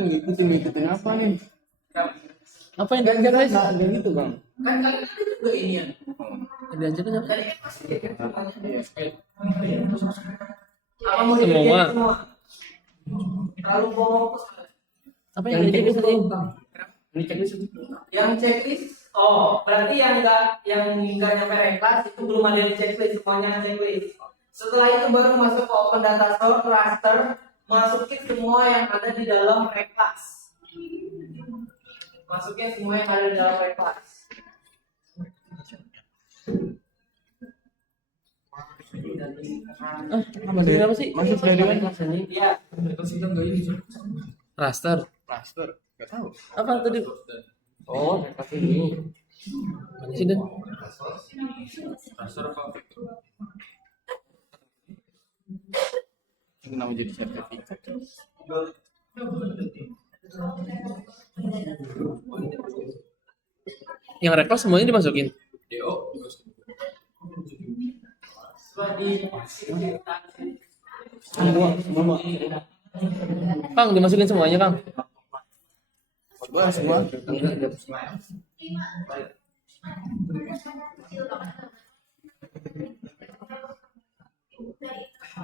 Ngikutin apa nih? Apa yang diajak guys? Nggak gitu bang. Kan kalian ada juga ini ya. Yang diajak apa? Tadi kan masih kan semuanya. Apa mau Semua. dikerjain semua? Terlalu fokus. Apa yang diajak tadi? Ini checklist. Yang checklist, oh berarti yang enggak nyampe kelas itu belum ada di checklist, semuanya checklist. Setelah itu baru masuk ke open data store cluster, masukin semua yang ada di dalam kelas. Masukin semua yang ada di dalam kelas. Maksudnya apa sih? Masih sudah di mana? Iya. Raster. Plaster. Nggak tahu. Apa tadi? Oh, pakai ini. Mana sih Dan? Kenapa jadi sertifikat? Yang request semuanya dimasukin. Semua. Kang, dimasukin semuanya, Kang. Coba semua.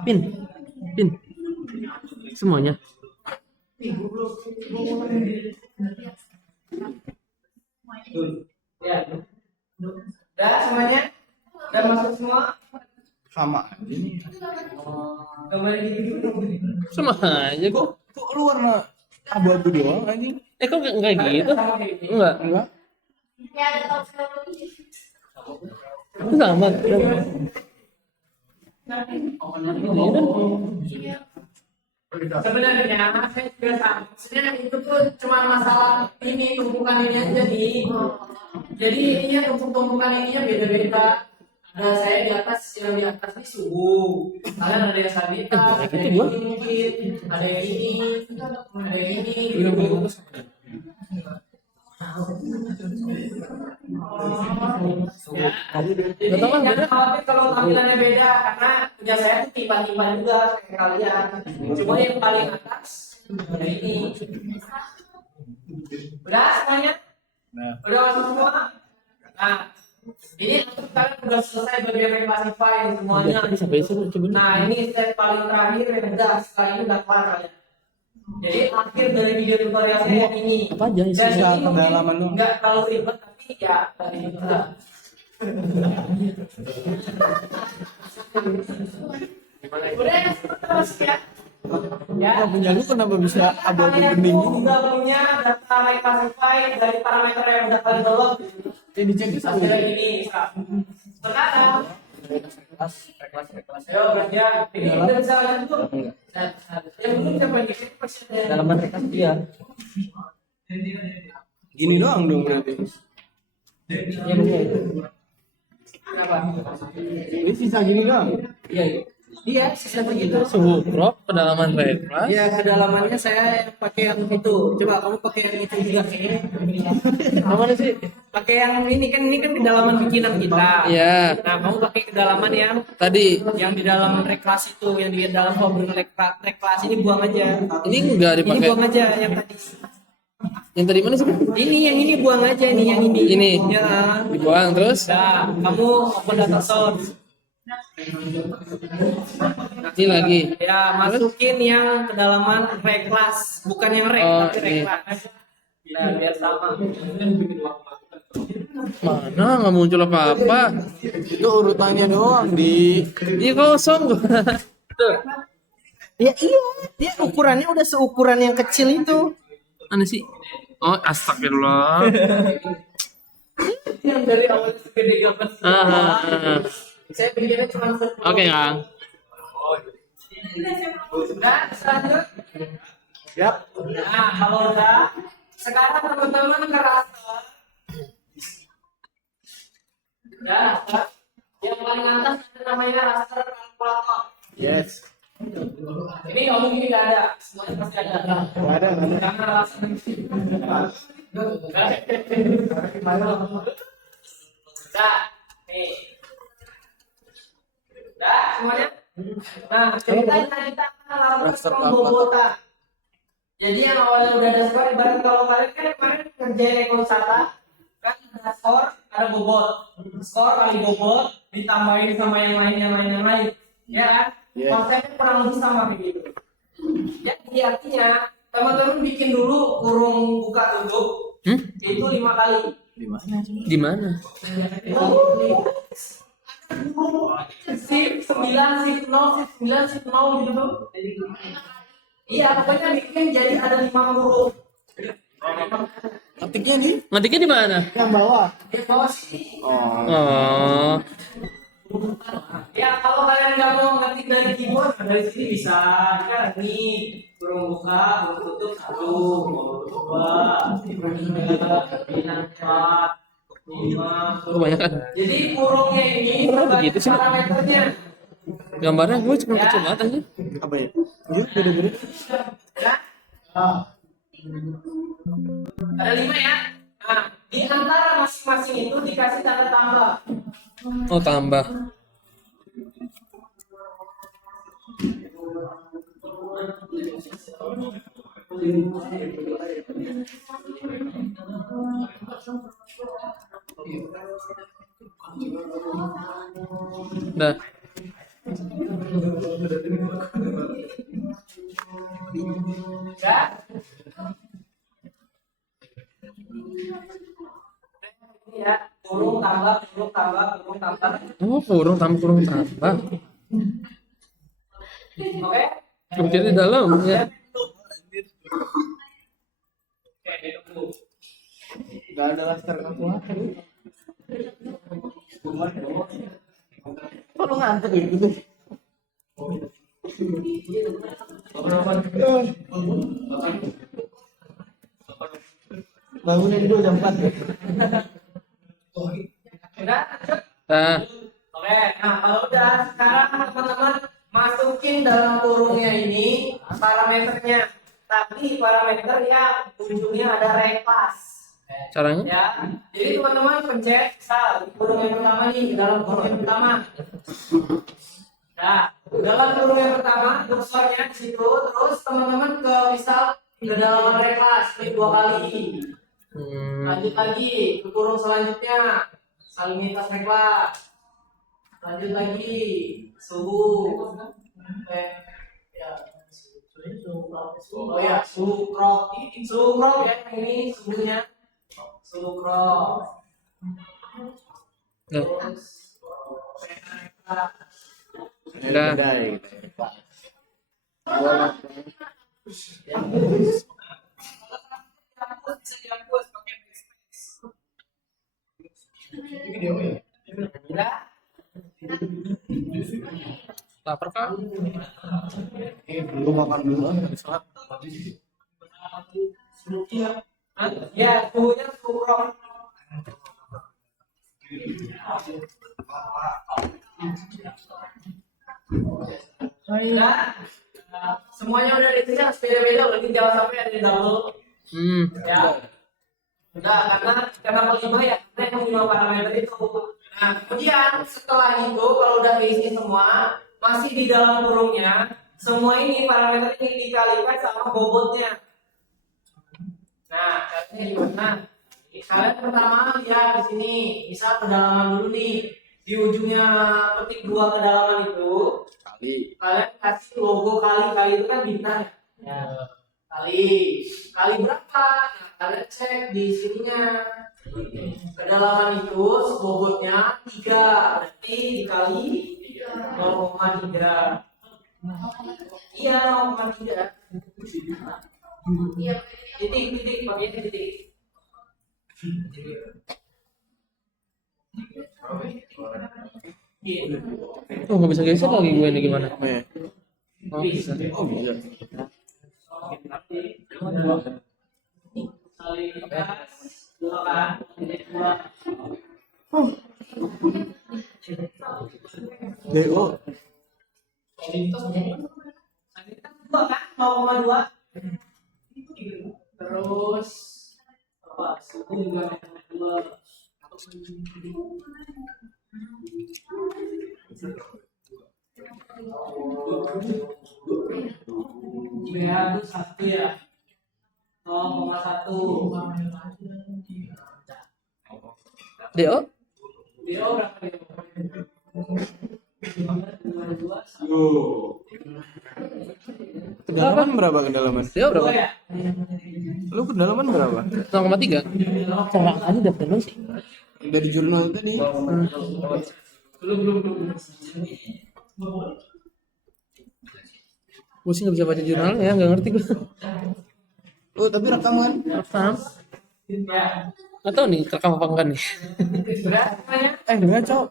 Pin. Pin. Semuanya. Ya. Udah semuanya? Udah masuk semua? Sama. Kembali gitu. Sama aja kok. Kok lu warna abu-abu doang anjing? Kok enggak gitu? Enggak. Enggak. Itu sama. Sebenarnya saya juga sama. Sebenarnya itu tuh cuma masalah ini tumpukan ini aja nih. Jadi ininya tumpukan ininya beda-beda. Ada saya di atas, yang di atas ini suhu. Kalian ada yang sabita, ada yang ini mungkin, ada yang ini, ada yang ini. Ya. Jadi jangan khawatir kalau tampilannya beda karena punya saya tuh tiba-tiba juga kayak kalian. Cuma yang paling atas ada ini. Udah semuanya? Udah masuk semua? Nah, ini kalian udah selesai bagian reclassify semuanya. Nah, ini step paling terakhir yang udah setelah ini udah kelar kalian. Jadi akhir dari video tutorial saya yang ini. Apa aja Dan sisa ini mungkin pendalaman lu? nggak terlalu ribet tapi ya dari kita. Udah terus ya. Ya. Punya lu kenapa bisa abu-abu Kalian bening tuh gini? nggak punya data reclassify dari parameter yang udah kalian download. Ini checklist apa? Hasilnya gini. Sekarang ayo belajar. Ini udah bisa lanjut dulu. Yang belum siapa yang dikit pasti ada. Dalaman rekas dia. Gini doang dong berarti. Iya benar. Kenapa? Ini sisa gini doang. Iya, sisa begitu. Suhu crop, kedalaman rekas. Ya, kedalamannya saya pakai yang itu. Coba kamu pakai yang itu juga kayaknya. Mana sih? Pakai yang ini kan kedalaman bikinan kita. Iya. Nah, kamu pakai kedalaman Tadi yang di dalam reklas itu, yang di dalam folder reklas ini buang aja. ini enggak Ini dipakai. buang aja yang tadi. Yang tadi mana sih? Ini yang ini buang aja ini yang ini. Ini. Ya. Dibuang terus. Nah, kamu open data source. Ini lagi. Ya, masukin yang kedalaman reklas, bukan yang rek Oh, tapi ini. reklas. Nah, biar sama. Mana nggak muncul apa-apa. Itu urutannya doang di. Iya kosong gua. Tuh. Ya iya, dia ukurannya udah seukuran yang kecil itu. Mana sih? Oh, astagfirullah. Yang dari awal segede gambar Ah. saya pikirnya cuma 10. Oke, Kang. Nah, selanjutnya. Yap. Nah, kalau udah, sekarang teman-teman ke raster. Ya, raster. Yang paling atas ada namanya raster kalkulator. Yes. Ini ngomong ini nggak ada, semuanya pasti ada. Nggak ada. Karena raster. Nah, nih. Dah, semuanya. Nah, ceritain tadi kita Raster pembobotan. Jadi yang awalnya udah ada skor, ibarat kalau kalian kan kemarin kerjain ekowisata, kan ada skor, ada bobot. Skor kali bobot ditambahin sama yang lain, ya kan? Yes. Konsepnya kurang lebih sama begitu. Jadi artinya teman-teman bikin dulu kurung buka tutup itu 5 kali. Di mana sih? Di mana? Sip 9, sip 0, sip 9, sip 0 gitu tuh. Iya, pokoknya bikin jadi ada 5 huruf. Ketiknya di Ngetiknya di mana? Yang bawah. Di bawah sini. Oh. Ya, kalau kalian nggak mau ngetik dari keyboard, dari sini bisa. Kan ini kurung buka, kurung tutup 1, kurung 2, kurung 3, 4, 5. Kebanyakan. Jadi kurungnya ini begitu sih? parameternya. Gambarnya gue cuma kecil banget aja. apa ya? Iya, beda-beda. Ya. Ada 5 ya. Nah, di antara masing-masing itu dikasih tanda tambah. Oh, tambah. Nah, Ya. Ini ya, kurung tambah, kurung tambah, kurung tambah. oh kurung tambah. Oke? Kemudian di dalam ya. Oke, itu. Nggak ada laster kalkulator. Kok lu ngantuk gitu? Bangunnya dulu jam 4 ya. Udah, lanjut. Nah, Oke, nah kalau udah sekarang teman-teman masukin dalam kurungnya ini parameternya. Tapi parameter yang ujungnya ada reklas. caranya? Ya, jadi teman-teman pencet misal di kurung yang pertama nih, dalam kurung yang pertama. Nah, dalam kurung yang pertama kursornya di situ, terus teman-teman ke misal kedalaman reklas klik 2 kali. Lanjut lagi ke kurung selanjutnya, salinitas reklas. Lanjut lagi suhu. Ya. Oh ya, suhu crop ya, ini suhunya. Suhu crop. Nah, Terus udah. Lapar kan? Belum makan dulu. ya, suhunya suhu crop. Udah. Semuanya udah dicek beda-beda, berarti jangan sampai ada double. Ya. Udah, karena kelima ya, karena yang 5 parameter itu. Nah, kemudian setelah itu kalau udah keisi semua, masih di dalam kurungnya, semua ini parameter ini dikalikan sama bobotnya. Nah, caranya gimana? Kalian pertama lihat di sini, misal kedalaman dulu nih, di ujungnya petik 2 kedalaman itu, Kali. kalian kasih logo kali itu kan bintang ya. kali berapa? Nah, kalian cek di sininya. Kedalaman itu bobotnya 3, berarti dikali 0,3. Iya, 0,3. Titik, pakai titik. Oh nggak bisa geser lagi gue ini gimana? Oh bisa. Oh iya. DO. Terus apa? Suku juga 2. BH itu 1 ya. 0,1. DO? DO berapa DO? Kedalaman berapa kedalaman? DO berapa? 2 ya? Lu kedalaman berapa? 0,3. Cara aja udah penuh sih. Dari jurnal tadi. Belum. Gue sih nggak bisa baca jurnal ya, nggak ngerti gue. Oh, tapi rekaman. Rekam. Ya. Nggak tahu nih rekam apa enggak nih. Berapa ya? Enggak, Cok.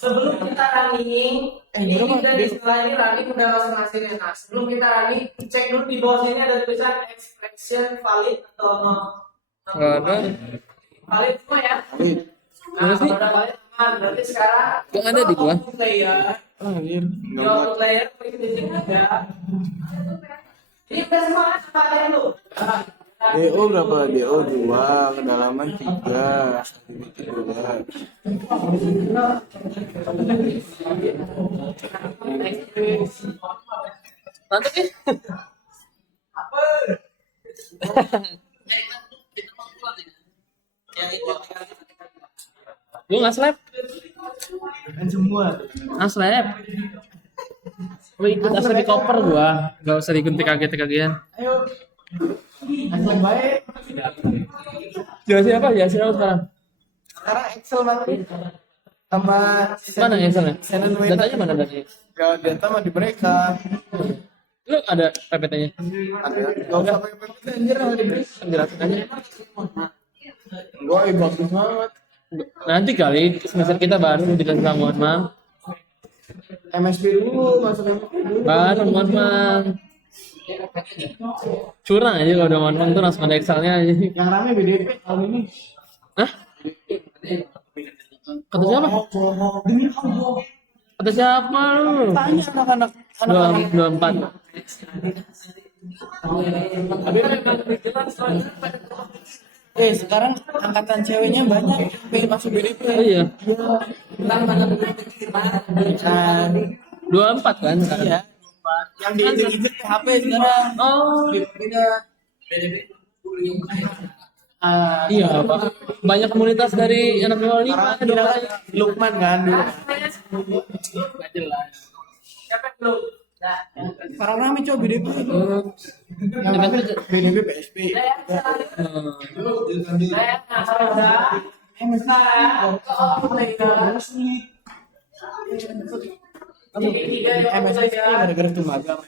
Sebelum kita running, ini berapa? dari setelah ini running udah langsung hasilnya. Nah, sebelum kita running, cek dulu di bawah sini ada tulisan expression valid atau no. Nggak ada. Valid semua ya. Wait. Nah, Mana sih? kalau udah valid aman. Berarti sekarang Nggak ada di gua. output layer, Anjir. di output layer klik di sini aja. Ini udah semua apa ada itu? DO berapa? DO 2, kedalaman 3, limit 2. Mantap ya? Gue nggak slap. Kan semua. Nggak slap. Gue ikut asal di koper gue. Gak usah ikut TKG-TKG-an. Ayo. Asal baik. Jelasin apa? Jelasin apa sekarang? Sekarang Excel nanti. Sama Mana Excelnya? Senen Datanya mana datanya? Ya, data mah di mereka. Lu ada PPT-nya? Ada. Gak usah pakai PPT anjir yang diberi. Jelasin aja. Gua bagus banget. Nanti kali semester kita baru dikasih sama Mam. MSB dulu, masuk MSB dulu. Baru Mam. Curang aja kalau udah Mam tuh langsung ada Excelnya aja. Yang rame BDP tahun ini. Hah? Kata siapa? Kata siapa lu? Tanya anak-anak. 24. Sekarang angkatan ceweknya banyak yang pengen masuk BDP. Oh iya. Ntar mana kan? 24 kan sekarang? Iya. Yang diinjek HP sekarang. Oh. Beda. Iya, Pak. Banyak komunitas dari anak 25 Kira kan Lukman kan dulu. Enggak jelas. Siapa belum? Sekarang rame coba BDP. Yang rame BDP PSP. MSP gara-gara tuh magang.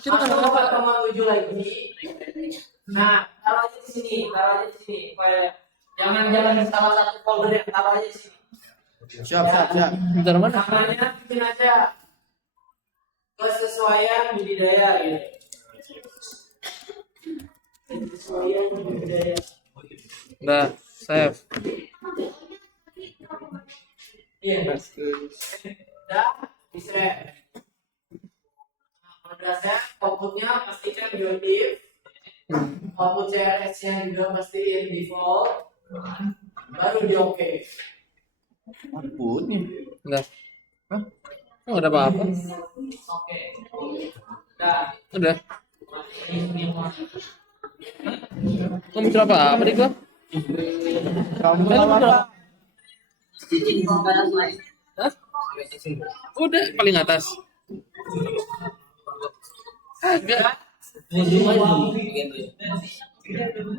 Kita kan apa? Nah, taruh aja di sini, supaya jangan di salah satu folder ya, taruh aja di sini. Siap. Bentar mana? Namanya bikin aja kesesuaian budidaya gitu. Kesesuaian budidaya. Nah, save. Iya. Udah, bisa. Nah, udah saya outputnya pastikan diodif. Output CRS-nya juga pasti yang default. Baru di oke. Outputnya. Enggak. Hah? Oh, ada apa-apa. Oke. Udah. Udah. Kamu muncul apa di gua? Kamu Lu sama muncul apa? Hah? Udah paling atas. Enggak. Zoom aja gitu.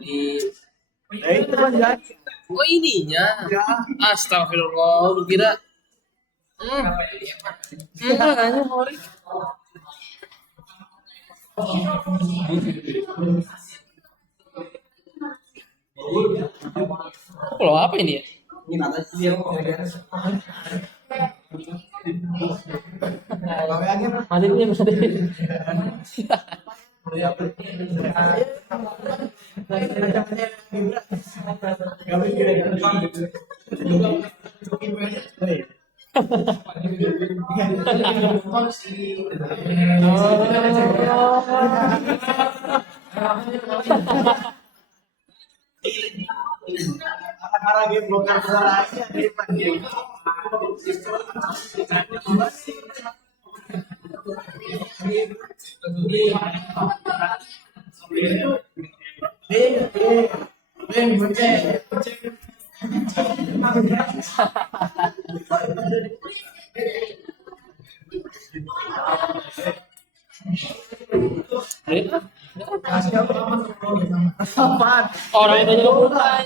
Di Itu kan jadi. oh ininya. Astagfirullah, lu kira enggak hanya Mori. Kalau apa ini ya? Ini kata sih dia Adiknya bisa deh. Karena game bongkar suaranya di game. Apaan? Orang itu juga bukan.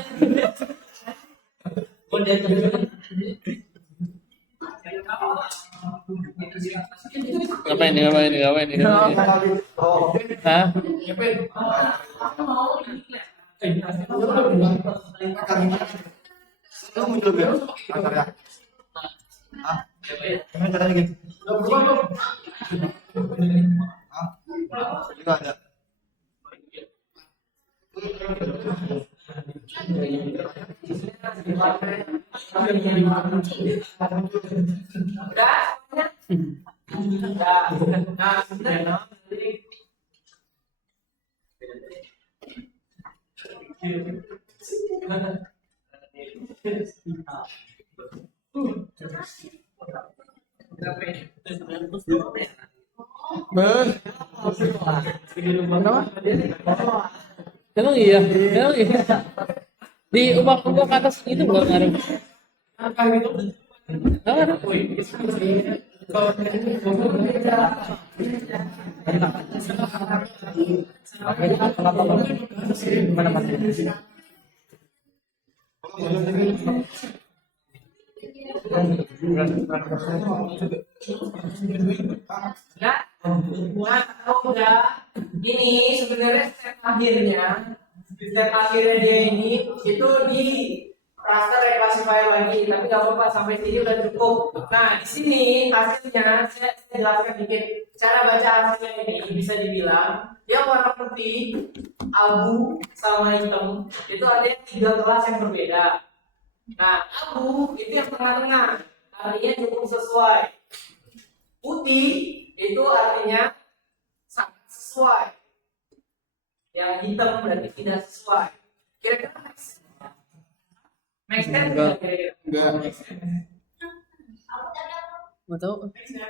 Ngapain nih? Hah? Lu muncul ya? Acaranya. Gimana caranya gitu? Itu ada. Emang iya. Di ubah ke atas itu nggak ngaruh. Udah. Ini sebenarnya step akhirnya dia ini itu di raster reclassify lagi, tapi nggak apa-apa sampai sini udah cukup. Nah di sini hasilnya saya jelaskan dikit cara baca hasilnya ini. Bisa dibilang dia warna putih, abu sama hitam itu ada 3 kelas yang berbeda. Nah abu itu yang tengah-tengah, artinya cukup sesuai. Putih itu artinya sangat sesuai. Yang hitam berarti tidak sesuai. Kira-kira Max kan Enggak. Nggak tahu.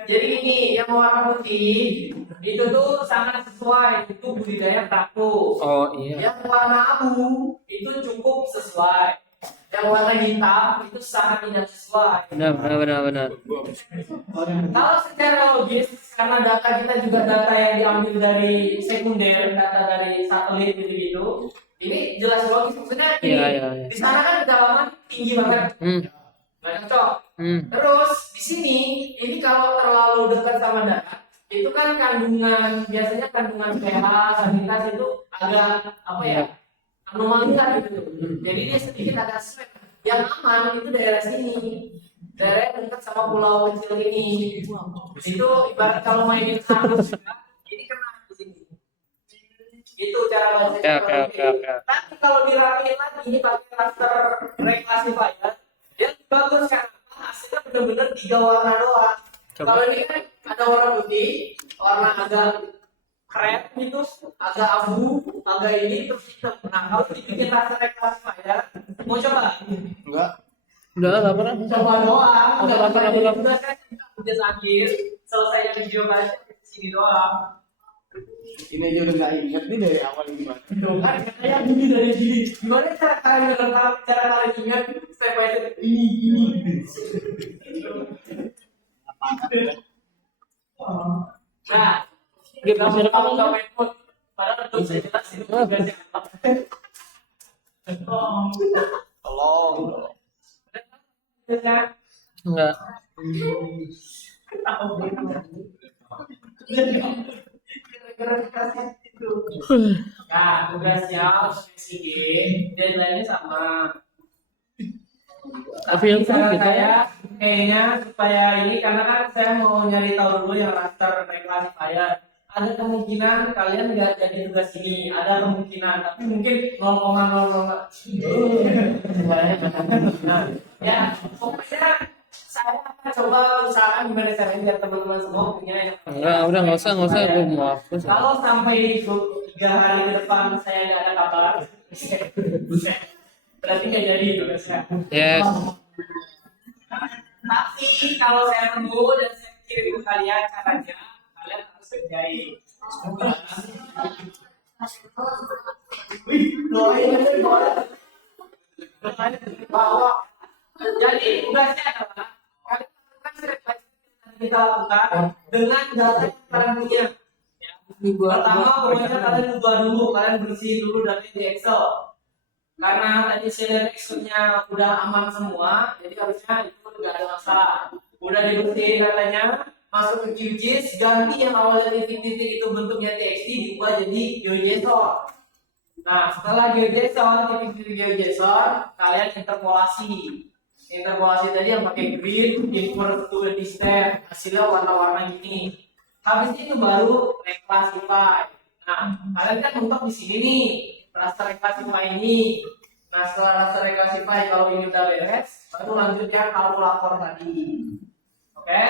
Jadi ini yang warna putih itu tuh sangat sesuai, itu budidaya praku. Oh iya. Yang warna abu itu cukup sesuai. Yang warna hitam itu sangat tidak sesuai. Benar. Kalau secara logis, karena data kita juga data yang diambil dari sekunder, data dari satelit gitu-gitu, ini jelas logis. Maksudnya ini, Iya. di sana kan kedalaman tinggi banget, nggak cocok. Terus di sini, ini kalau terlalu dekat sama darat, itu kan biasanya kandungan pH, salinitas itu agak apa ya, anomali lah gitu. Jadi dia sedikit agak swing. Yang aman itu daerah sini. Daerah yang dekat sama pulau kecil ini, itu ibarat kalau mainin harus ini kena di sini. Itu cara baca. Tapi kalau dirapiin lagi ini pakai raster reclassifier, dia bagus kan? Hasilnya benar-benar 3 warna doang. Kalau ini kan ada warna putih, warna agak krem gitu, agak abu, agak ini terus hitam. Nah kalau dibikin raster reclassifier, mau coba? Enggak. Udah nggak pernah. Coba doang. Lapar. Udah kan udah akhir selesai video kan sini doang. Ini aja udah nggak inget nih dari awal gimana. Tuh kan kayak gini dari sini. Gimana cara kalian ingat step by step ini. Nah, Gak masih rekam Kamu kan? nggak main pun. Padahal belum saya jelasin tugasnya apa. Tolong. Tugasnya Enggak. Nah, tugasnya untuk SIG, deadline-nya sama. Tapi yang saran gitu. saya kayaknya supaya ini karena kan saya mau nyari tahu dulu yang raster reclassifier. Ada kemungkinan kalian nggak jadi tugas ini, ada kemungkinan, tapi mungkin 0,00. Ya, pokoknya saya akan coba usahakan gimana caranya biar teman-teman semua punya yang Enggak, udah nggak usah, gue mau hapus. kalau sampai 3 hari ke depan saya nggak ada kabar, berarti nggak jadi tugasnya. Yes. Tapi kalau saya nemu dan saya kirim ke kalian caranya, kalian harus kerjain. Bahwa jadi tugasnya adalah kalian lakukan seleksi yang kita lakukan dengan data yang kalian punya. Ya. Pertama, pokoknya kalian ubah dulu, kalian bersihin dulu data di Excel. Karena tadi saya lihat Excel-nya udah aman semua, jadi harusnya itu nggak ada masalah. Udah dibersihin datanya, masuk ke QGIS, ganti yang awalnya titik-titik itu bentuknya TXT diubah jadi GeoJSON. Nah, setelah GeoJSON, titik-titik GeoJSON, kalian interpolasi. Interpolasi tadi yang pakai grid, invert to the distance, hasilnya warna-warna gini. Habis itu baru reclassify. Nah, kalian kan mentok di sini nih, raster reclassify ini. Nah, setelah raster reclassify, kalau ini udah beres, baru lanjut yang kalkulator tadi. Oke?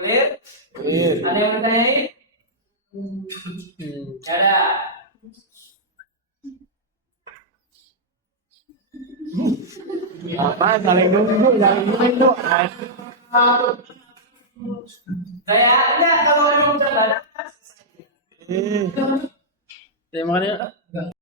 Clear? Ada yang bertanyain? Ya udah. Apa? Saling nunggu, saling nunggu. Saya enggak kalau emang udah nggak ada. Terima kasih.